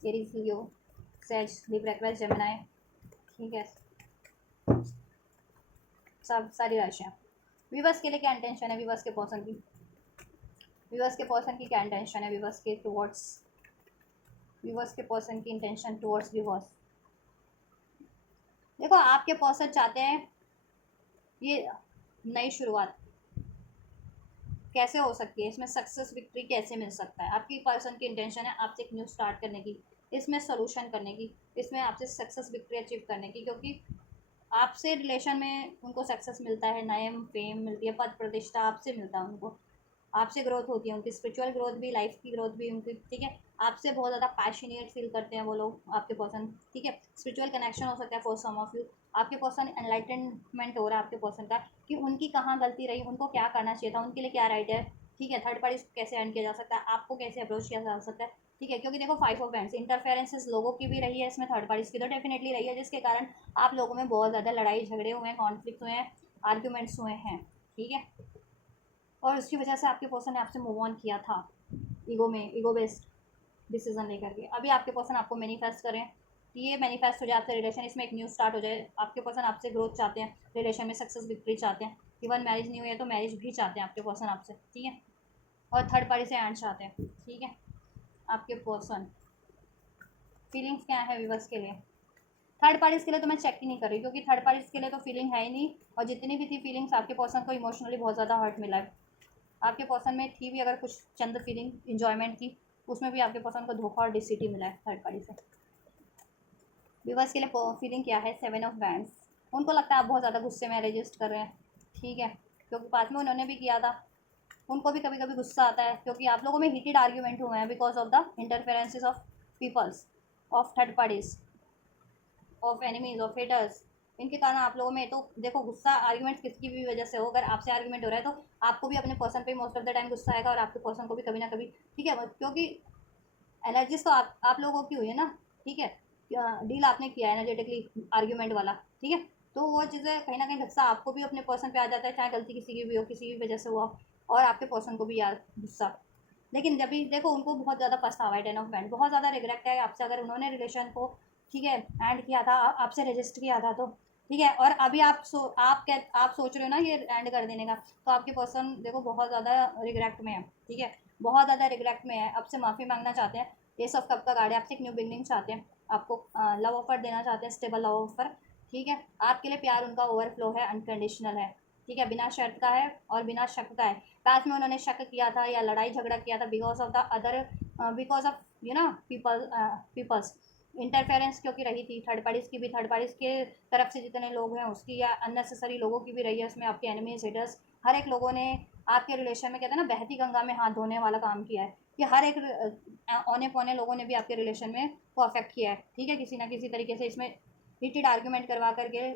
एरीज, लियो, सेज, लिब्रा, एक्वेरियस, जेमिनी, ठीक है, सब सारी राशियाँ। विवश के लिए क्या इंटेंशन है विवश के पर्सन की, विवश के पर्सन की क्या इंटेंशन है विवश के टुवर्ड्स, विवश के पर्सन की इंटेंशन टुवर्ड्स विवश। देखो आपके पर्सन चाहते हैं ये नई शुरुआत कैसे हो सकती है, इसमें सक्सेस विक्ट्री कैसे मिल सकता है, आपकी पर्सन की इंटेंशन है आपसे एक न्यू स्टार्ट करने की, इसमें सोल्यूशन करने की, इसमें आपसे सक्सेस विक्ट्री अचीव करने की, क्योंकि आपसे रिलेशन में उनको सक्सेस मिलता है, नाम फेम मिलती है, पद प्रतिष्ठा आपसे मिलता है उनको, आपसे ग्रोथ होती है उनकी, स्पिरिचुअल ग्रोथ भी, लाइफ की ग्रोथ भी उनकी। ठीक है, आपसे बहुत ज़्यादा पैशनेट फील करते हैं वो लोग आपके पर्सन। ठीक है, स्पिरिचुअल कनेक्शन हो सकता है फॉर सम ऑफ यू, आपके पर्सन एनलाइटनमेंट हो रहा है आपके पर्सन का कि उनकी कहाँ गलती रही, उनको क्या करना चाहिए था, उनके लिए क्या राइट है। ठीक है, थर्ड पार्टी कैसे अर्न किया जा सकता है, आपको कैसे अप्रोच किया जा सकता है। ठीक है, क्योंकि देखो 5 ऑफ बैंड्स इंटरफेरेंसेस लोगों की भी रही है इसमें, थर्ड पार्टीज की तो डेफिनेटली रही है, जिसके कारण आप लोगों में बहुत ज़्यादा लड़ाई झगड़े हुए हैं, कॉन्फ्लिक्ट हुए हैं, आर्ग्यूमेंट्स हुए हैं। ठीक है, और उसकी वजह से आपके पर्सन ने आपसे मूव ऑन किया था, ईगो बेस्ड डिसीजन लेकर के। अभी आपके पर्सन आपको मैनिफेस्ट करें कि ये मैनिफेस्ट हो जाए आपसे रिलेशन, इसमें एक न्यू स्टार्ट हो जाए, आपके पर्सन आपसे ग्रोथ चाहते हैं, रिलेशन में सक्सेस विक्ट्री चाहते हैं, इवन मैरिज नहीं हुई है तो मैरिज भी चाहते हैं आपके पर्सन आपसे। ठीक है, और थर्ड पार्टी से एंड चाहते हैं। ठीक है, आपके पर्सन फीलिंग्स क्या है विवर्स के लिए, थर्ड पार्टीज के लिए तो मैं चेक ही नहीं कर रही, क्योंकि थर्ड पार्टीज के लिए तो फीलिंग है ही नहीं, और जितनी भी थी फीलिंग्स आपके पर्सन को इमोशनली बहुत ज़्यादा हर्ट मिला है। आपके पर्सन में थी भी अगर कुछ चंद फीलिंग इंजॉयमेंट की, उसमें भी आपके पर्सन को धोखा और डिसीटी मिला है थर्ड पार्टी से। व्यूवर्स के लिए फीलिंग क्या है, 7 ऑफ बैंड्स, उनको लगता है आप बहुत ज़्यादा गुस्से में रजिस्ट कर रहे हैं। ठीक है, क्योंकि बाद में उन्होंने भी किया था, उनको भी कभी कभी गुस्सा आता है, क्योंकि आप लोगों में हीटेड आर्ग्यूमेंट हुए हैं because of the interferences of peoples, of third parties, of enemies, of haters. इनके कारण आप लोगों में तो देखो गुस्सा आर्ग्यूमेंट किसकी भी वजह से हो, अगर आपसे आर्ग्यूमेंट हो रहा है तो आपको भी अपने पर्सन पे मोस्ट ऑफ द टाइम गुस्सा आएगा, और आपके पर्सन को भी कभी ना कभी। ठीक है, क्योंकि एनर्जीज तो आप लोगों की हुई है ना। ठीक है, डील आपने किया एनर्जेटिकली आर्ग्यूमेंट वाला। ठीक है, तो वो चीज़ें कहीं ना कहीं गुस्सा आपको भी अपने पर्सन पे आ जाता है, चाहे गलती किसी की भी हो, किसी भी वजह से हुआ, और आपके पर्सन को भी यार गुस्सा। लेकिन जब भी देखो उनको बहुत ज़्यादा पछतावा है, 10 ऑफ बैंड, बहुत ज़्यादा रिग्रेट है आपसे, अगर उन्होंने रिलेशन को ठीक है एंड किया था, आपसे रजिस्ट किया था तो। ठीक है, और अभी आप सोच रहे हो ना ये एंड कर देने का, तो आपके पर्सन देखो बहुत ज़्यादा रिग्रेट में है। ठीक है, बहुत ज़्यादा रिग्रेट में है, आपसे माफ़ी मांगना चाहते हैं, एस ऑफ कप का कार्ड है, आपसे एक न्यू बिगनिंग चाहते हैं, आपको लव ऑफर देना चाहते हैं, स्टेबल लव ऑफर। ठीक है, आपके लिए प्यार उनका ओवरफ्लो है, अनकंडीशनल है। ठीक है, बिना शर्त का है और बिना शक का है। पास में उन्होंने शक किया था या लड़ाई झगड़ा किया था because of the other, because of you know people's interference, क्योंकि रही थी थर्ड पार्टीज की भी, थर्ड पार्टीज के तरफ से जितने लोग हैं उसकी, या अननेसेसरी लोगों की भी रही है उसमें, आपके एनिमीज, हेटर्स, हर एक लोगों ने आपके रिलेशन में कहते हैं ना बहती गंगा में हाथ धोने वाला काम किया है, कि हर एक औने पौने लोगों ने भी आपके रिलेशन में को अफेक्ट किया है। ठीक है, किसी ना किसी तरीके से इसमें हीटेड आर्ग्यूमेंट करवा करके,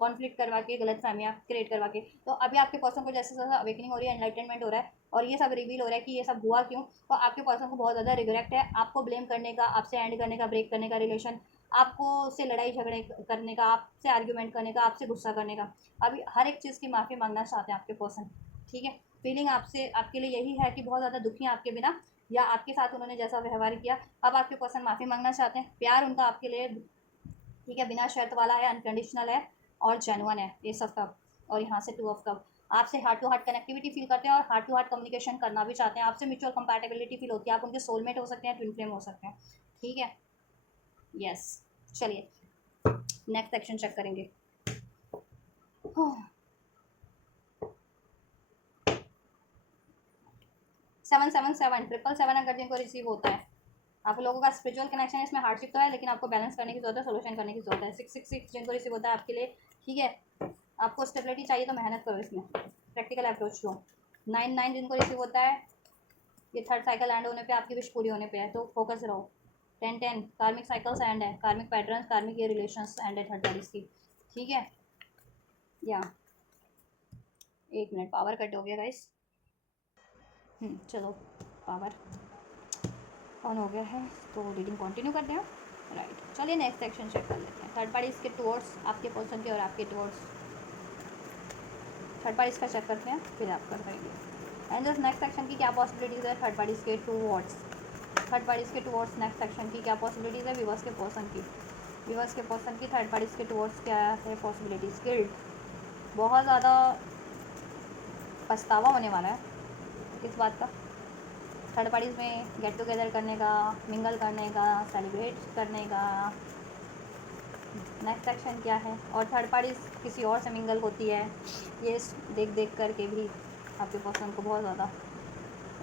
कॉन्फ्लिक्ट करवा के, गलत फहमियाँ क्रिएट करवा के। तो अभी आपके पर्सन को जैसे जैसे अवेकनिंग हो रही है, एनलाइटनमेंट हो रहा है, और ये सब रिवील हो रहा है कि ये सब हुआ क्यों, तो आपके पर्सन को बहुत ज़्यादा रिग्रेट है, आपको ब्लेम करने का, आपसे एंड करने का, ब्रेक करने का रिलेशन, आपको से लड़ाई झगड़े करने का, आपसे आर्ग्यूमेंट करने का, आपसे गुस्सा करने का, अभी हर एक चीज़ की माफ़ी मांगना चाहते हैं आपके पर्सन। ठीक है, फीलिंग आपसे आपके लिए यही है कि बहुत ज़्यादा दुखी हैं आपके बिना, या आपके साथ उन्होंने जैसा व्यवहार किया, अब आपके पर्सन माफ़ी मांगना चाहते हैं, प्यार उनका आपके लिए ठीक है बिना शर्त वाला है, अनकंडीशनल है। और जेन्युइन है एस ऑफ कप, और यहाँ से 2 ऑफ कप। आपसे heart to heart connectivity feel करते हैं और हार्ट टू हार्ट कम्युनिकेशन करना भी चाहते हैं, आपसे म्यूचुअल कंपैटिबिलिटी फील होती है, आप उनके सोलमेट हो सकते हैं, ट्विन फ्लेम हो सकते हैं। ठीक है, यस। चलिए नेक्स्ट सेक्शन चेक करेंगे। 777 777 अगर जिनको रिसीव होता है, आप लोगों का स्पिरिचुअल कनेक्शन है, इसमें हार्डशिप तो है लेकिन आपको बैलेंस करने की जरूरत है, सोल्यूशन करने की जरूरत है। 666 जिनको रिसीव होता है आपके लिए, ठीक है, आपको स्टेबिलिटी चाहिए तो मेहनत करो, इसमें प्रैक्टिकल अप्रोच लो। 99 जिनको रिसीव होता है, ये थर्ड साइकिल एंड होने पे आपकी विश पूरी होने पे है, तो फोकस रहो। 1010 कार्मिक साइकिल्स एंड है, कार्मिक पैटर्न्स, कार्मिक ये रिलेशंस एंड है थर्ड पार्टीज की। ठीक है, या 1 मिनट पावर कट हो गया गाइस। चलो पावर ऑन हो गया है तो रीडिंग कंटिन्यू करते हैं। राइट, चलिए नेक्स्ट सेक्शन चेक कर लेते हैं। थर्ड पार्टीज के टुवर्ड्स आपके पर्सन के और आपके टुवर्ड्स थर्ड पार्टीज का चेक करते हैं, फिर आप कर पाएंगे। एंड जस्ट नेक्स्ट सेक्शन की क्या पॉसिबिलिटीज़ है थर्ड पार्टीज के टुवर्ड्स, थर्ड पार्टीज के टुवर्ड्स नेक्स्ट सेक्शन की क्या पॉसिबिलिटीज़ है व्यूअर्स के पर्सन की, व्यूअर्स के पर्सन की थर्ड पार्टीज के टुवर्ड्स क्या है पॉसिबिलिटीज़। गिल्ड, बहुत ज़्यादा पछतावा होने वाला है इस बात का, थर्ड पार्टीज़ में गेट टुगेदर करने का, मिंगल करने का, सेलिब्रेट करने का। नेक्स्ट सेक्शन क्या है, और थर्ड पार्टीज़ किसी और से मिंगल होती है, ये देख देख करके भी आपके पर्सन को बहुत ज़्यादा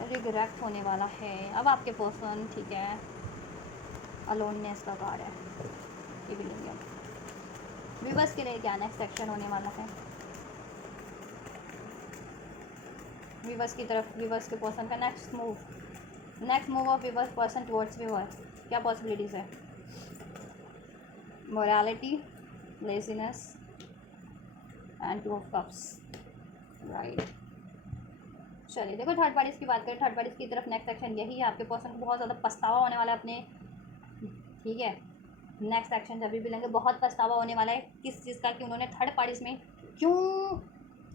रिग्रेट होने वाला है। अब आपके पर्सन, ठीक है, अलोननेस का कार्ड है, व्यूअर्स के लिए क्या नेक्स्ट सेक्शन होने वाला है, व्यूअर्स की तरफ, व्यूअर्स के पर्सन का next move of viewers person towards viewer, क्या पॉसिबिलिटीज़ है। Morality, laziness and 2 of cups. Right, चलिए देखो थर्ड पार्टीज की बात करें, थर्ड पार्टीज की तरफ नेक्स्ट सेक्शन यही है, आपके पर्सन को बहुत ज़्यादा पछतावा होने वाला है अपने, ठीक है, नेक्स्ट सेक्शन जब भी लेंगे बहुत पछतावा होने वाला है किस चीज़ का, कि उन्होंने थर्ड पार्टीज में क्यों,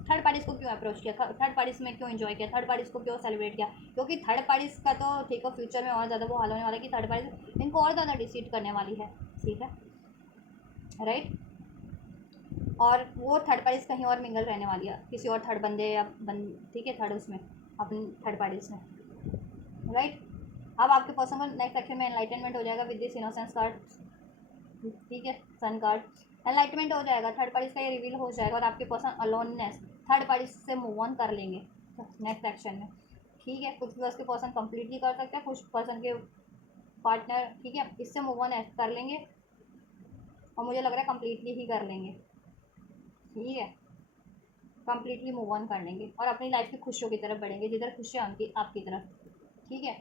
थर्ड पार्टीज को क्यों अप्रोच किया, थर्ड पार्टीज में क्यों एंजॉय किया, थर्ड पार्टीज को क्यों सेलिब्रेट किया, क्योंकि थर्ड पार्टीज का तो ठीक है फ्यूचर में और ज़्यादा वो हाल होने वाला है कि थर्ड पार्टीज इनको और ज़्यादा डिसीट करने वाली है। ठीक है, राइट, और वो थर्ड पार्टीज कहीं और मिंगल रहने वाली है किसी और थर्ड बंदे या ठीक है, थर्ड उसमें अपनी थर्ड पार्टीज में। राइट, अब आपके पर्सन को नेक्स्ट सेक्शन में एनलाइटनमेंट हो जाएगा विद दिस इनोसेंस कार्ड, ठीक है, सन कार्ड, एनलाइटमेंट हो जाएगा, थर्ड पार्टीज का ये रिवील हो जाएगा और आपके पर्सन अलोननेस थर्ड पार्टीज से मूव ऑन कर लेंगे नेक्स्ट सेक्शन में। ठीक है, कुछ भी उसके पर्सन कंप्लीटली कर सकते हैं, कुछ पर्सन के पार्टनर, ठीक है, इससे मूव ऑन कर लेंगे और मुझे लग रहा है कंप्लीटली ही कर लेंगे। ठीक है, कंप्लीटली मूव ऑन कर लेंगे और अपनी लाइफ की खुशियों की तरफ बढ़ेंगे, जिधर खुशियाँ उनकी आपकी तरफ। ठीक है,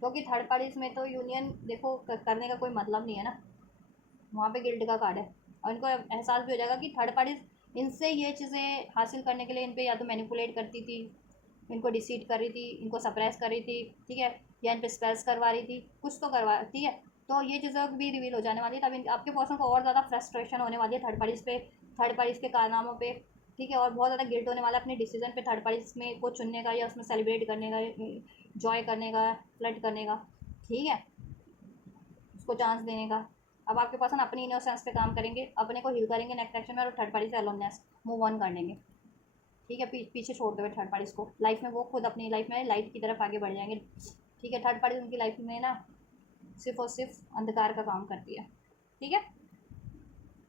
क्योंकि थर्ड पार्टीज में तो यूनियन देखो करने का कोई मतलब नहीं है ना, वहाँ पे गिल्ट का कार्ड है और इनको एहसास भी हो जाएगा कि थर्ड पार्टीज इनसे ये चीज़ें हासिल करने के लिए इन पे या तो मैनिपुलेट करती थी, इनको डिसीट कर रही थी, इनको सप्रेस कर रही थी, ठीक है, या इन पे स्पेल्स करवा रही थी, कुछ तो करवा, ठीक है, तो ये चीज़ें भी रिवील हो जाने वाली है। तब आपके पर्सन को और ज़्यादा फ्रस्ट्रेशन होने वाली है थर्ड पार्टीज पे, थर्ड पार्टीज के कारनामों पे, ठीक है, और बहुत ज़्यादा गिल्ट होने वाला है अपने डिसीजन पे थर्ड पार्टीज में को चुनने का या उसमें सेलिब्रेट करने का, जॉय करने का, फ्लड करने का, ठीक है, उसको चांस देने का। अब आपके पर्सन अपनी इनोसेंस पे काम करेंगे, अपने को हील करेंगे नेक्स्ट एक्शन में और थर्ड पार्टी से अलोननेस मूव ऑन कर लेंगे। ठीक है, पीछे छोड़ते हुए थर्ड पार्टीज को लाइफ में, वो खुद अपनी लाइफ में लाइट की तरफ आगे बढ़ जाएंगे। ठीक है, थर्ड पार्टी उनकी लाइफ में ना सिर्फ और सिर्फ अंधकार का काम करती है। ठीक है,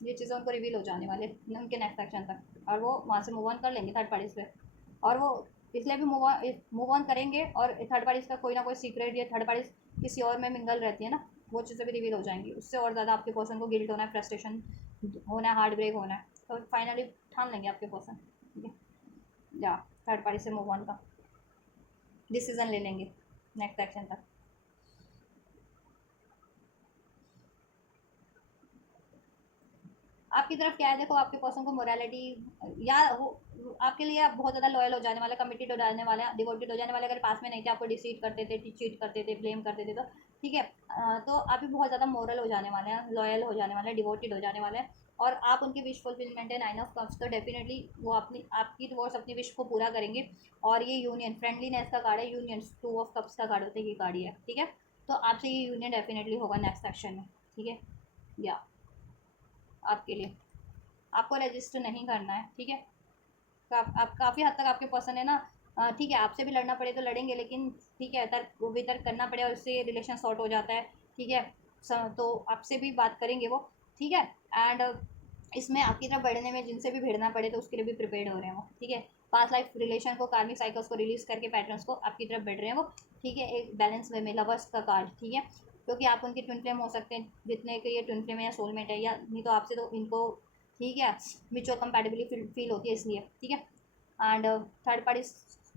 ये चीज़ें उनको रिवील हो जाने वाले उनके नेक्स्ट एक्शन तक, और वो वहाँ से मूव ऑन कर लेंगे थर्ड पार्टीज पे, और वो इसलिए भी मूव ऑन करेंगे और थर्ड पार्टीज का कोई ना कोई सीक्रेट या थर्ड पार्टीज किसी और में मिंगल रहती है ना, वो चीज़ें भी रिवील हो जाएंगी, उससे और ज़्यादा आपके पर्सन को गिल्ट होना है, फ्रस्ट्रेशन होना है, हार्ट ब्रेक होना है, तो फाइनली ठान लेंगे आपके पर्सन। ठीक है, या थर्ड पार्टी से मूव ऑन का डिसीजन ले लेंगे नेक्स्ट एक्शन तक। आपकी तरफ क्या है, देखो आपके पर्सन को मोरालिटी या हो, आपके लिए आप बहुत ज़्यादा लॉयल हो जाने वाले, कमिटेड हो जाने वाले, डिवोटेड हो जाने वाले। अगर पास में नहीं थे, आपको डिसीट करते थे, चीट करते थे, ब्लेम करते थे, तो ठीक है, तो आप भी बहुत ज़्यादा मोरल हो जाने वाले हैं, लॉयल हो जाने वाले हैं, डिवोटेड हो जाने वाले हैं, और आप उनकी विश फुलफिलमेंट है 9 ऑफ कप्स, तो डेफिनेटली वो अपनी आपकी टुवर्ड्स अपनी विश को पूरा करेंगे। और ये यूनियन फ्रेंडलीनेस का कार्ड है, यूनियन 2 ऑफ कप्स का कार्ड होता है, ये कार्ड ही है। ठीक है, तो आपसे ये यूनियन डेफिनेटली होगा नेक्स्ट सेक्शन में। ठीक है, या आपके लिए आपको रजिस्टर नहीं करना है, ठीक है। तो आप काफ़ी हद तक आपके पर्सन है ना, ठीक है, आपसे भी लड़ना पड़े तो लड़ेंगे, लेकिन ठीक है, तर्क वितर्क करना पड़े और उससे रिलेशन सॉर्ट हो जाता है, ठीक है। तो आपसे भी बात करेंगे वो, ठीक है। एंड इसमें आपकी तरफ बढ़ने में जिनसे भी भिड़ना पड़े तो उसके लिए भी प्रिपेयर्ड हो रहे हैं वो, ठीक है। पास्ट लाइफ रिलेशन को, कार्मिक साइकिल्स को रिलीज करके पैटर्न्स को आपकी तरफ बढ़ रहे हैं वो, ठीक है, एक बैलेंस वे में। लवर्स का कार्ड, ठीक है, क्योंकि आप उनके ट्विन फ्लेम हो सकते हैं, जितने के ये ट्विन फ्लेम है या सोलमेट है, या नहीं तो आपसे तो इनको, ठीक है, म्यूचुअल कंपैटिबिलिटी फील होती है इसलिए, ठीक है। एंड थर्ड पार्टीज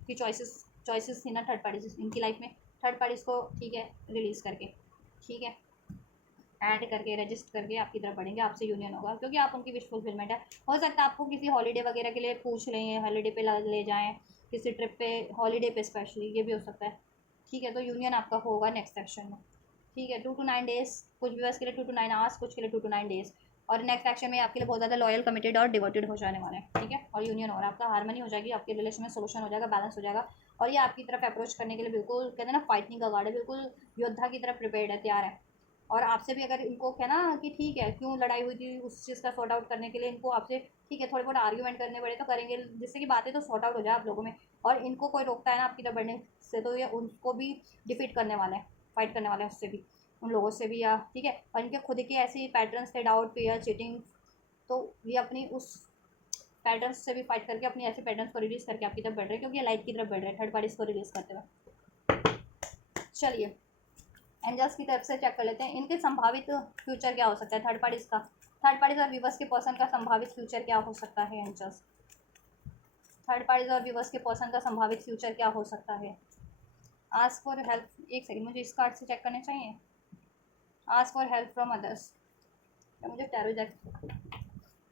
की चॉइसेस थी ना, थर्ड पार्टीज इनकी लाइफ में, थर्ड पार्टीज को, ठीक है, रिलीज़ करके, ठीक है, ऐड करके रजिस्टर करके आपकी तरफ बढ़ेंगे, आपसे यूनियन होगा, क्योंकि आप उनकी विश फुलफिलमेंट है। हो सकता है आपको किसी हॉलीडे वगैरह के लिए पूछ लें, हॉलीडे पे ले जाएँ, किसी ट्रिप पे, हॉलीडे पे स्पेशली, ये भी हो सकता है, ठीक है। तो यूनियन आपका होगा नेक्स्ट सेक्शन में, ठीक है। 2 to 9 days, कुछ व्यूअर्स के लिए 2 to 9 hours, कुछ के लिए 2 to 9 days। और नेक्स्ट एक्शन में आपके लिए बहुत ज़्यादा लॉयल, कमिटेड और डिवोटेड हो जाने वाले हैं, ठीक है। और यूनियन हो रहा है आपका, हार्मनी हो जाएगी आपके रिलेशन में, सोल्यूशन हो जाएगा, बैलेंस हो जाएगा। और ये आपकी तरफ अप्रोच करने के लिए बिल्कुल, कहते हैं ना, फाइटिंग का गार्ड है, बिल्कुल योद्धा की तरफ प्रिपेयर्ड है, तैयार है। और आपसे भी अगर इनको क्या ना कि ठीक है, क्यों लड़ाई हुई थी उस चीज़ का सॉर्ट आउट करने के लिए इनको आपसे, ठीक है, थोड़े बहुत आर्ग्यूमेंट करने पड़े तो करेंगे, जिससे कि बातें तो सॉर्ट आउट हो जाए आप लोगों में। और इनको कोई रोकता है ना आपकी तरफ बढ़ने से, तो ये उनको भी डिफीट करने वाले हैं, फाइट करने वाले हैं उससे भी, उन लोगों से भी, या ठीक है। और इनके खुद के ऐसे पैटर्न्स थे, डाउट, फियर, चीटिंग, तो ये अपनी उस पैटर्न्स से भी फाइट करके अपनी ऐसे पैटर्न्स को रिलीज करके आपकी तरफ बढ़ रहे हैं, क्योंकि ये लाइट की तरफ बढ़ रहे हैं थर्ड पार्टीज को रिलीज करते हुए। चलिए एंजल्स की तरफ से चेक कर लेते हैं इनके संभावित फ्यूचर क्या हो सकता है, थर्ड पार्टीज का, थर्ड पार्टीज और व्यूवर्स के पर्सन का संभावित फ्यूचर क्या हो सकता है एंजल्स, थर्ड पार्टीज और व्यूवर्स के पर्सन का संभावित फ्यूचर क्या हो सकता है। आस्क फॉर हेल्प, एक सेकंड मुझे इस कार्ड से चेक करने चाहिए। Ask for help from others, मुझे टैरो जैक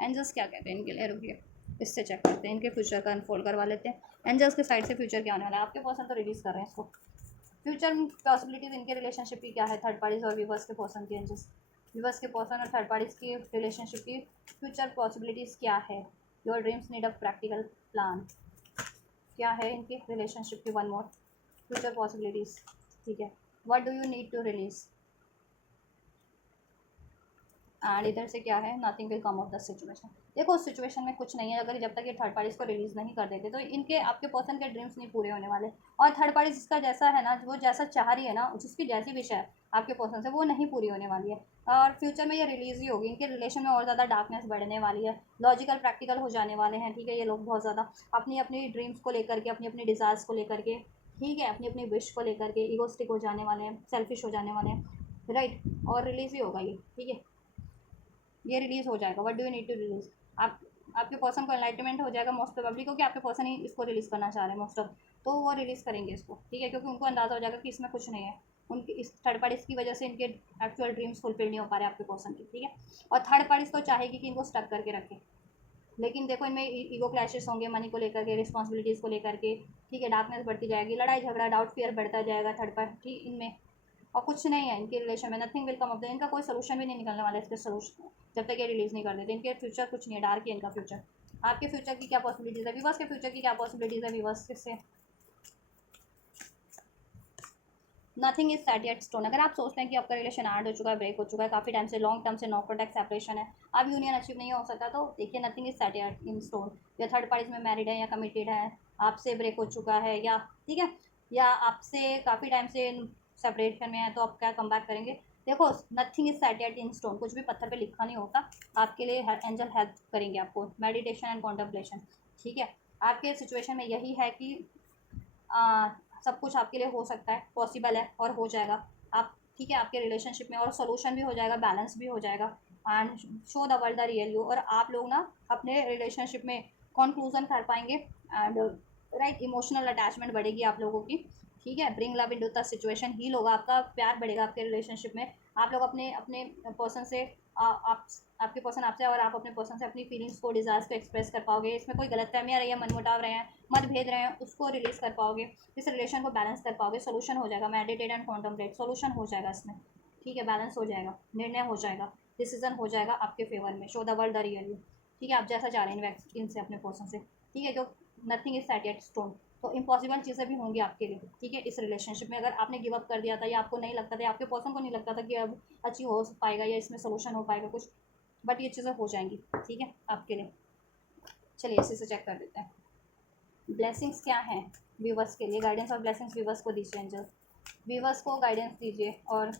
एंजल्स क्या कहते हैं इनके लिए, रुकिए इससे चेक करते हैं, इनके फ्यूचर का अनफोल्ड करवा लेते हैं। एंजल्स के साइड से फ्यूचर क्या होने वाला है, आपके पर्सन तो रिलीज कर रहे हैं इसको। फ्यूचर पॉसिबिलिटीज इनके रिलेशनशिप की क्या है, थर्ड पार्टीज और व्यूवर्स के पर्सन की, एंजल्स व्यूवर्स के पर्सन और थर्ड पार्टीज की रिलेशनशिप की फ्यूचर पॉसिबिलिटीज़ क्या है। Your dreams need a practical plan, क्या है इनकी रिलेशनशिप की, वन मोर फ्यूचर पॉसिबिलिटीज़, ठीक है। What do you need to release, and इधर से क्या है, nothing will come of the situation. देखो उस सिचुएशन में कुछ नहीं है, अगर जब तक ये थर्ड पार्टीज को रिलीज़ नहीं कर देते तो इनके, आपके पर्सन के ड्रीम्स नहीं पूरे होने वाले। और थर्ड पार्टी जिसका जैसा है ना, वो जैसा चाह रही है ना, जिसकी जैसी विश है आपके पर्सन से, वो नहीं पूरी होने वाली है। और फ्यूचर में ये रिलीज़ ही होगी, इनके रिलेशन में और ज़्यादा डार्कनेस बढ़ने वाली है, लॉजिकल प्रैक्टिकल हो जाने वाले हैं, ठीक है। ये लोग बहुत ज़्यादा अपनी अपनी ड्रीम्स को लेकर के, अपनी अपनी डिज़ायर्स को लेकर के, ठीक है, अपनी अपनी विश को लेकर के ईगोस्टिक हो जाने वाले हैं, सेल्फिश हो जाने वाले हैं, राइट। और रिलीज़ ही होगा ये, ठीक है, ये रिलीज़ हो जाएगा। What do you need to release, आप, आपके पर्सन को एनलाइटमेंट हो जाएगा मोस्ट प्रोबेबली, क्योंकि आपके पर्सन ही इसको रिलीज़ करना चाह रहे हैं मोस्ट ऑफ, तो वो रिलीज़ करेंगे इसको, ठीक है, क्योंकि उनको अंदाज़ा हो जाएगा कि इसमें कुछ नहीं है, उनकी इस थर्ड पार्टीज़ की वजह से इनके एक्चुअल ड्रीम्स फुलफिल नहीं हो पा रहे आपके पर्सन के, ठीक है। और थर्ड पार्टीज़ तो चाहेगी कि इनको स्टक करके रखें, लेकिन देखो इनमें ईगो क्लैशेस होंगे, मनी को लेकर के, रिस्पॉन्सिबिलिटीज़ को लेकर के, ठीक है, डार्कनेस बढ़ती जाएगी, लड़ाई झगड़ा, डाउट, फियर बढ़ता जाएगा थर्ड पार्टी इनमें। और कुछ नहीं है इनके रिलेशन में, नथिंग विल कम अप, इनका कोई सोल्यूशन भी नहीं निकलने वाला है इसके सोल्यूशन, जब तक ये रिलीज़ नहीं कर देते। इनके फ्यूचर कुछ नहीं है, डार्क है इनका फ्यूचर। आपके फ्यूचर की क्या पॉसिबिलिटीज़ है, विवर्स के फ्यूचर की क्या पॉसिबिलिटीज़ है, विवर्स किससे, nothing is set yet stone. अगर आप सोचते हैं कि आपका रिलेशन हार्ड हो चुका है, ब्रेक हो चुका है काफ़ी टाइम से, लॉन्ग टर्म से नो कॉन्टैक्ट सेपरेशन है, अब यूनियन अचीव नहीं हो सकता, तो देखिए nothing is set yet in stone. या थर्ड पार्टीज में मैरिड है या कमिटेड है, आपसे ब्रेक हो चुका है, या ठीक है, या आपसे काफ़ी टाइम से सेपरेशन में है, तो आप क्या कम बैक करेंगे। देखो nothing is set yet in stone, कुछ भी पत्थर पे लिखा नहीं होता, आपके लिए एंजल हेल्प करेंगे आपको, मेडिटेशन एंड कॉन्टम्पलेशन, ठीक है। आपके सिचुएशन में यही है कि सब कुछ आपके लिए हो सकता है, पॉसिबल है और हो जाएगा आप, ठीक है, आपके रिलेशनशिप में, और सोल्यूशन भी हो जाएगा, बैलेंस भी हो जाएगा, and show the world the real you. और आप लोग ना अपने रिलेशनशिप में कंक्लूजन कर पाएंगे, एंड राइट, इमोशनल अटैचमेंट बढ़ेगी आप लोगों की, ठीक है। Bring love into the situation, heal होगा आपका, प्यार बढ़ेगा आपके रिलेशनशिप में, आप लोग अपने अपने पर्सन से, आप, आपके पर्सन आपसे और आप अपने पर्सन से अपनी फीलिंग्स को, डिज़ायर्स को एक्सप्रेस कर पाओगे, इसमें कोई गलतफहमियाँ रही है, मनमुटाव रहे हैं, मतभेद रहे हैं, उसको रिलीज़ कर पाओगे, इस रिलेशन को बैलेंस कर पाओगे, सोल्यूशन हो जाएगा, मेडिटेट एंड कॉन्टम्पलेट, सोल्यूशन हो जाएगा इसमें, ठीक है, बैलेंस हो जाएगा, निर्णय हो जाएगा, डिसीजन हो जाएगा आपके फेवर में, show the world the real you, ठीक है। आप जैसा चाह रहे हैं इनसे, अपने पर्सन से, ठीक है, जो nothing is set yet stone, तो इम्पॉसिबल चीज़ें भी होंगी आपके लिए, ठीक है, इस रिलेशनशिप में। अगर आपने गिव अप कर दिया था, या आपको नहीं लगता था, या आपके पर्सन को नहीं लगता था कि अब अचीव हो पाएगा या इसमें सोल्यूशन हो पाएगा कुछ, बट ये चीज़ें हो जाएंगी, ठीक है आपके लिए। चलिए इसी से चेक कर देते हैं ब्लेसिंग्स क्या हैं व्यूवर्स के लिए। गाइडेंस और ब्लेसिंग्स व्यूवर्स को दीजिए एंजल, व्यूवर्स को गाइडेंस दीजिए और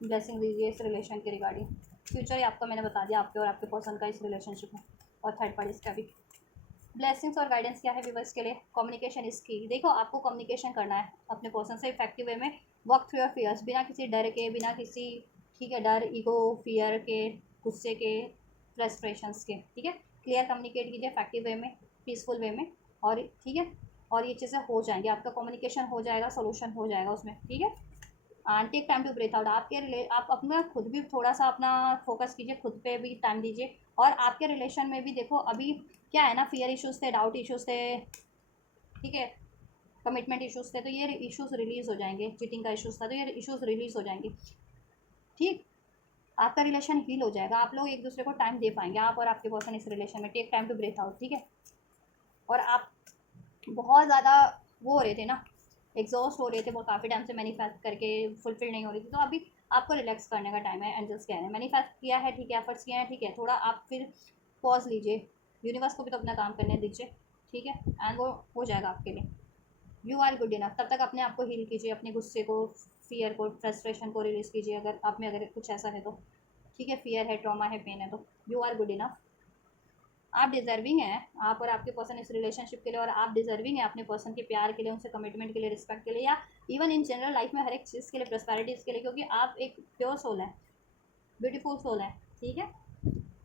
ब्लेसिंग दीजिए इस रिलेशन के रिगार्डिंग। फ्यूचर ही आपका मैंने बता दिया, आपके और आपके पर्सन का इस रिलेशनशिप में, और थर्ड पार्टीज का भी। ब्लेसिंग्स और गाइडेंस क्या है व्यूवर्स के लिए। कम्युनिकेशन इज की। देखो आपको कम्युनिकेशन करना है अपने पर्सन से इफेक्टिव वे में, वर्क थ्रू योर फियर्स, बिना किसी डर के, बिना किसी, ठीक है, डर, ईगो, फियर के, गुस्से के, फ्रस्ट्रेशंस के, ठीक है। क्लियर कम्युनिकेट कीजिए इफेक्टिव वे में, पीसफुल वे में, और ठीक है, और ये चीज़ें हो जाएंगी, आपका कम्युनिकेशन हो जाएगा, सोल्यूशन हो जाएगा उसमें, ठीक है। And take time to breathe out. आप अपना खुद भी थोड़ा सा अपना फोकस कीजिए, खुद पे भी टाइम दीजिए। और आपके रिलेशन में भी देखो अभी क्या है ना, फियर इश्यूज थे, डाउट इश्यूज थे, ठीक है, कमिटमेंट इश्यूज थे, तो ये इश्यूज रिलीज हो जाएंगे। चीटिंग का इश्यूज था तो ये इश्यूज रिलीज हो जाएंगे, ठीक। आपका रिलेशन हील हो जाएगा, आप लोग एक दूसरे को टाइम दे पाएंगे, आप और आपके पर्सन इस रिलेशन में। Take time to breathe out, ठीक है। और आप बहुत ज़्यादा वो हो रहे थे ना, एग्जॉस्ट हो रहे थे, वो काफ़ी टाइम से मैनिफेस्ट करके फुलफिल नहीं हो रही थी, तो अभी आपको रिलैक्स करने का टाइम है। एंजल्स कह रहे हैं मैनिफेस्ट किया है, ठीक है, एफर्ट्स किए हैं, ठीक है, थोड़ा आप फिर पॉज लीजिए, यूनिवर्स को भी तो अपना काम करने दीजिए, ठीक है, एंड वो हो जाएगा आपके लिए। You are good enough. तब तक अपने आप को हील कीजिए, अपने गुस्से को, फियर को, फ्रस्ट्रेशन को रिलीज़ कीजिए, अगर आप में अगर कुछ ऐसा है तो, ठीक है, फियर है, ट्रॉमा है, पेन है, तो यू आर गुड इनफ। आप डिजर्विंग हैं, आप और आपके पर्सन इस रिलेशनशिप के लिए, और आप डिजर्विंग हैं अपने पर्सन के प्यार के लिए, उनसे कमिटमेंट के लिए, रिस्पेक्ट के लिए, या इवन इन जनरल लाइफ में हर एक चीज़ के लिए, प्रॉस्पेरिटीज़ के लिए, क्योंकि आप एक प्योर सोल है, ब्यूटीफुल सोल है, ठीक है।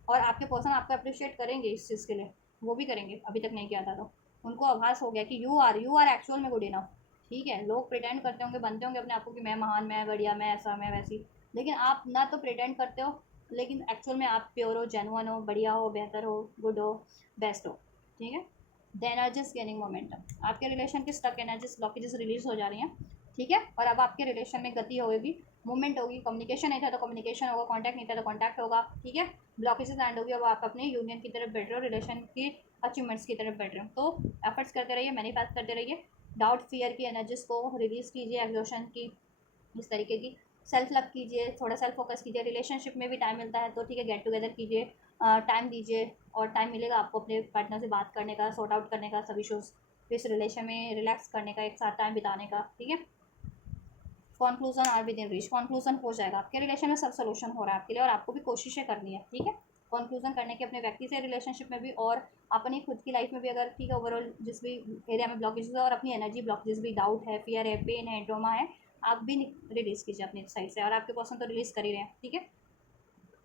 और आपके पर्सन आपको अप्रिशिएट करेंगे इस चीज़ के लिए, वो भी करेंगे, अभी तक नहीं किया था तो उनको आभास हो गया कि यू आर एक्चुअल में गुड इनफ, ठीक है। लोग प्रिटेंड करते होंगे, बनते होंगे अपने आप को कि मैं महान, मैं बढ़िया, मैं ऐसा, मैं वैसी, लेकिन आप ना तो प्रिटेंड करते हो, लेकिन एक्चुअल में आप प्योर हो, जेन्युइन हो, बढ़िया हो, बेहतर हो, गुड हो, बेस्ट हो, ठीक है। The energies gaining momentum. आपके रिलेशन की स्टक एनर्जीज, ब्लॉकेजेस रिलीज हो जा रही हैं, ठीक है। और अब आपके रिलेशन में गति होगी, मूवमेंट होगी, कम्युनिकेशन नहीं था तो कम्युनिकेशन होगा, कॉन्टैक्ट नहीं था तो कॉन्टैक्ट होगा, ठीक है। ब्लॉकेजेस एंड होगी, अब आप अपने यूनियन की तरफ बढ़ रहे हो, रिलेशन की अचीवमेंट्स की तरफ बढ़ रहे हो, तो एफर्ट्स करते रहिए, मैनिफेस्ट करते रहिए। डाउट, फियर की एनर्जीज को रिलीज़ कीजिए, एग्जॉशन की, इस तरीके की। सेल्फ लव कीजिए, थोड़ा सेल्फ फोकस कीजिए। रिलेशनशिप में भी टाइम मिलता है तो ठीक है, गेट टुगेदर कीजिए, टाइम दीजिए, और टाइम मिलेगा आपको अपने पार्टनर से बात करने का, सॉर्ट आउट करने का, सभी इश्यूज, इस रिलेशन में रिलैक्स करने का, एक साथ टाइम बिताने का, ठीक है। Conclusion are within reach. Conclusion हो जाएगा आपके रिलेशन में, सब सोल्यूशन हो रहा है आपके लिए, और आपको भी कोशिशें करनी है, ठीक है, कॉन्क्लूजन करने की अपने व्यक्ति से रिलेशनशिप में भी, और अपनी खुद की लाइफ में भी, अगर ठीक है, ओवरऑल जिस भी एरिया में ब्लॉकेजेस है, और अपनी एनर्जी ब्लॉकेजेस भी, डाउट है, फियर है, पेन है, ट्रॉमा है, आप भी रिलीज़ कीजिए अपनी साइड से, और आपके पर्सन तो रिलीज़ कर ही रहे हैं, ठीक है।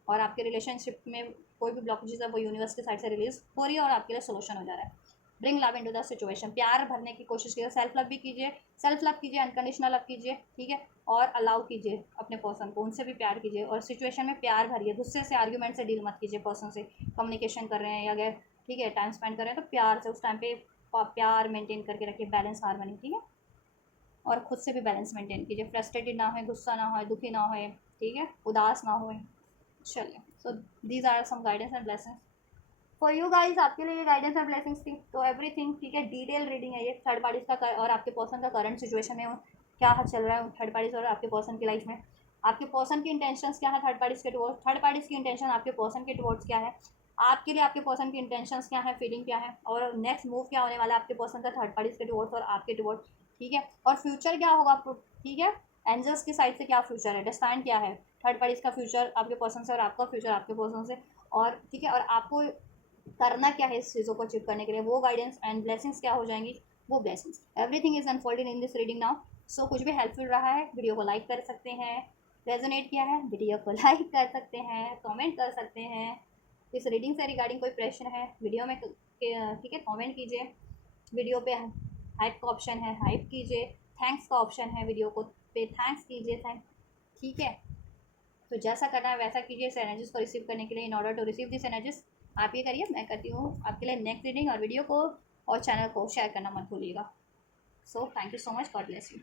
और आपके रिलेशनशिप में कोई भी ब्लॉकेजेस है वो यूनिवर्स की साइड से रिलीज हो रही है, और आपके लिए सोल्यूशन हो जा रहा है। Bring love into the situation. प्यार भरने की कोशिश कीजिए, सेल्फ लव भी कीजिए, सेल्फ लव कीजिए, अनकंडीशनल लव कीजिए, ठीक है। और अलाउ कीजिए अपने पर्सन को, उनसे भी प्यार कीजिए, और सिचुएशन में प्यार भरिए, गुस्से से, आर्ग्यूमेंट से डील मत कीजिए पर्सन से। कम्युनिकेशन कर रहे हैं या अगर ठीक है टाइम स्पेंड कर रहे हैं तो प्यार से उस टाइम पे प्यार मेंटेन करके रखिए, बैलेंस, हार्मनी, ठीक है। और खुद से भी बैलेंस मेंटेन कीजिए, फ्रस्ट्रेटेड ना हो, गुस्सा ना हो, दुखी ना हो, ठीक है, उदास ना हो। चलिए, so these are some guidance and blessings for you guys. आपके लिए ये गाइडेंस एंड ब्लेसिंग्स थी, तो एवरीथिंग, ठीक है, डिटेल रीडिंग है ये थर्ड पार्टीज का, और आपके पर्सन का करंट सिचुएशन है, क्या चल रहा है थर्ड पार्टीज और आपके पर्सन की लाइफ में, आपके पर्सन की इंटेंशंस क्या है थर्ड पार्टीज के टुवर्ड्स, थर्ड पार्टीज की इंटेंशन आपके पर्सन के टुवर्ड्स क्या है, आपके लिए आपके पर्सन की इंटेंशंस क्या है, फीलिंग क्या है, और नेक्स्ट मूव क्या होने वाला है आपके पर्सन का थर्ड पार्टीज के टुवर्ड्स और आपके टुवर्ड्स, ठीक है। और फ्यूचर क्या होगा, ठीक है, एंजल्स की साइड से क्या फ्यूचर है, डिस्टाइन क्या है, थर्ड पार्टीज का फ्यूचर आपके पर्सन से, और आपका फ्यूचर आपके पर्सन से, और ठीक है, और आपको करना क्या है इस चीज़ों को अचीव करने के लिए, वो गाइडेंस एंड ब्लेसिंग्स क्या हो जाएंगी, वो blessings, everything is unfolded in this reading now. So कुछ भी हेल्पफुल रहा है, वीडियो को लाइक कर सकते हैं, रेजोनेट किया है, वीडियो को लाइक कर सकते हैं, कमेंट कर सकते हैं। इस रीडिंग से रिगार्डिंग कोई प्रश्न है वीडियो में, ठीक है, कमेंट कीजिए। वीडियो पे हाइप का ऑप्शन है, हाइप कीजिए, थैंक्स का ऑप्शन है, वीडियो को पे थैंक्स कीजिए, ठीक है। तो जैसा करना है वैसा कीजिए इस एनर्जीज को रिसीव करने के लिए। In order to receive this energies आप ये करिए, मैं करती हूँ आपके लिए नेक्स्ट रीडिंग, और वीडियो को और चैनल को शेयर करना मत भूलिएगा। So thank you so much, God bless you.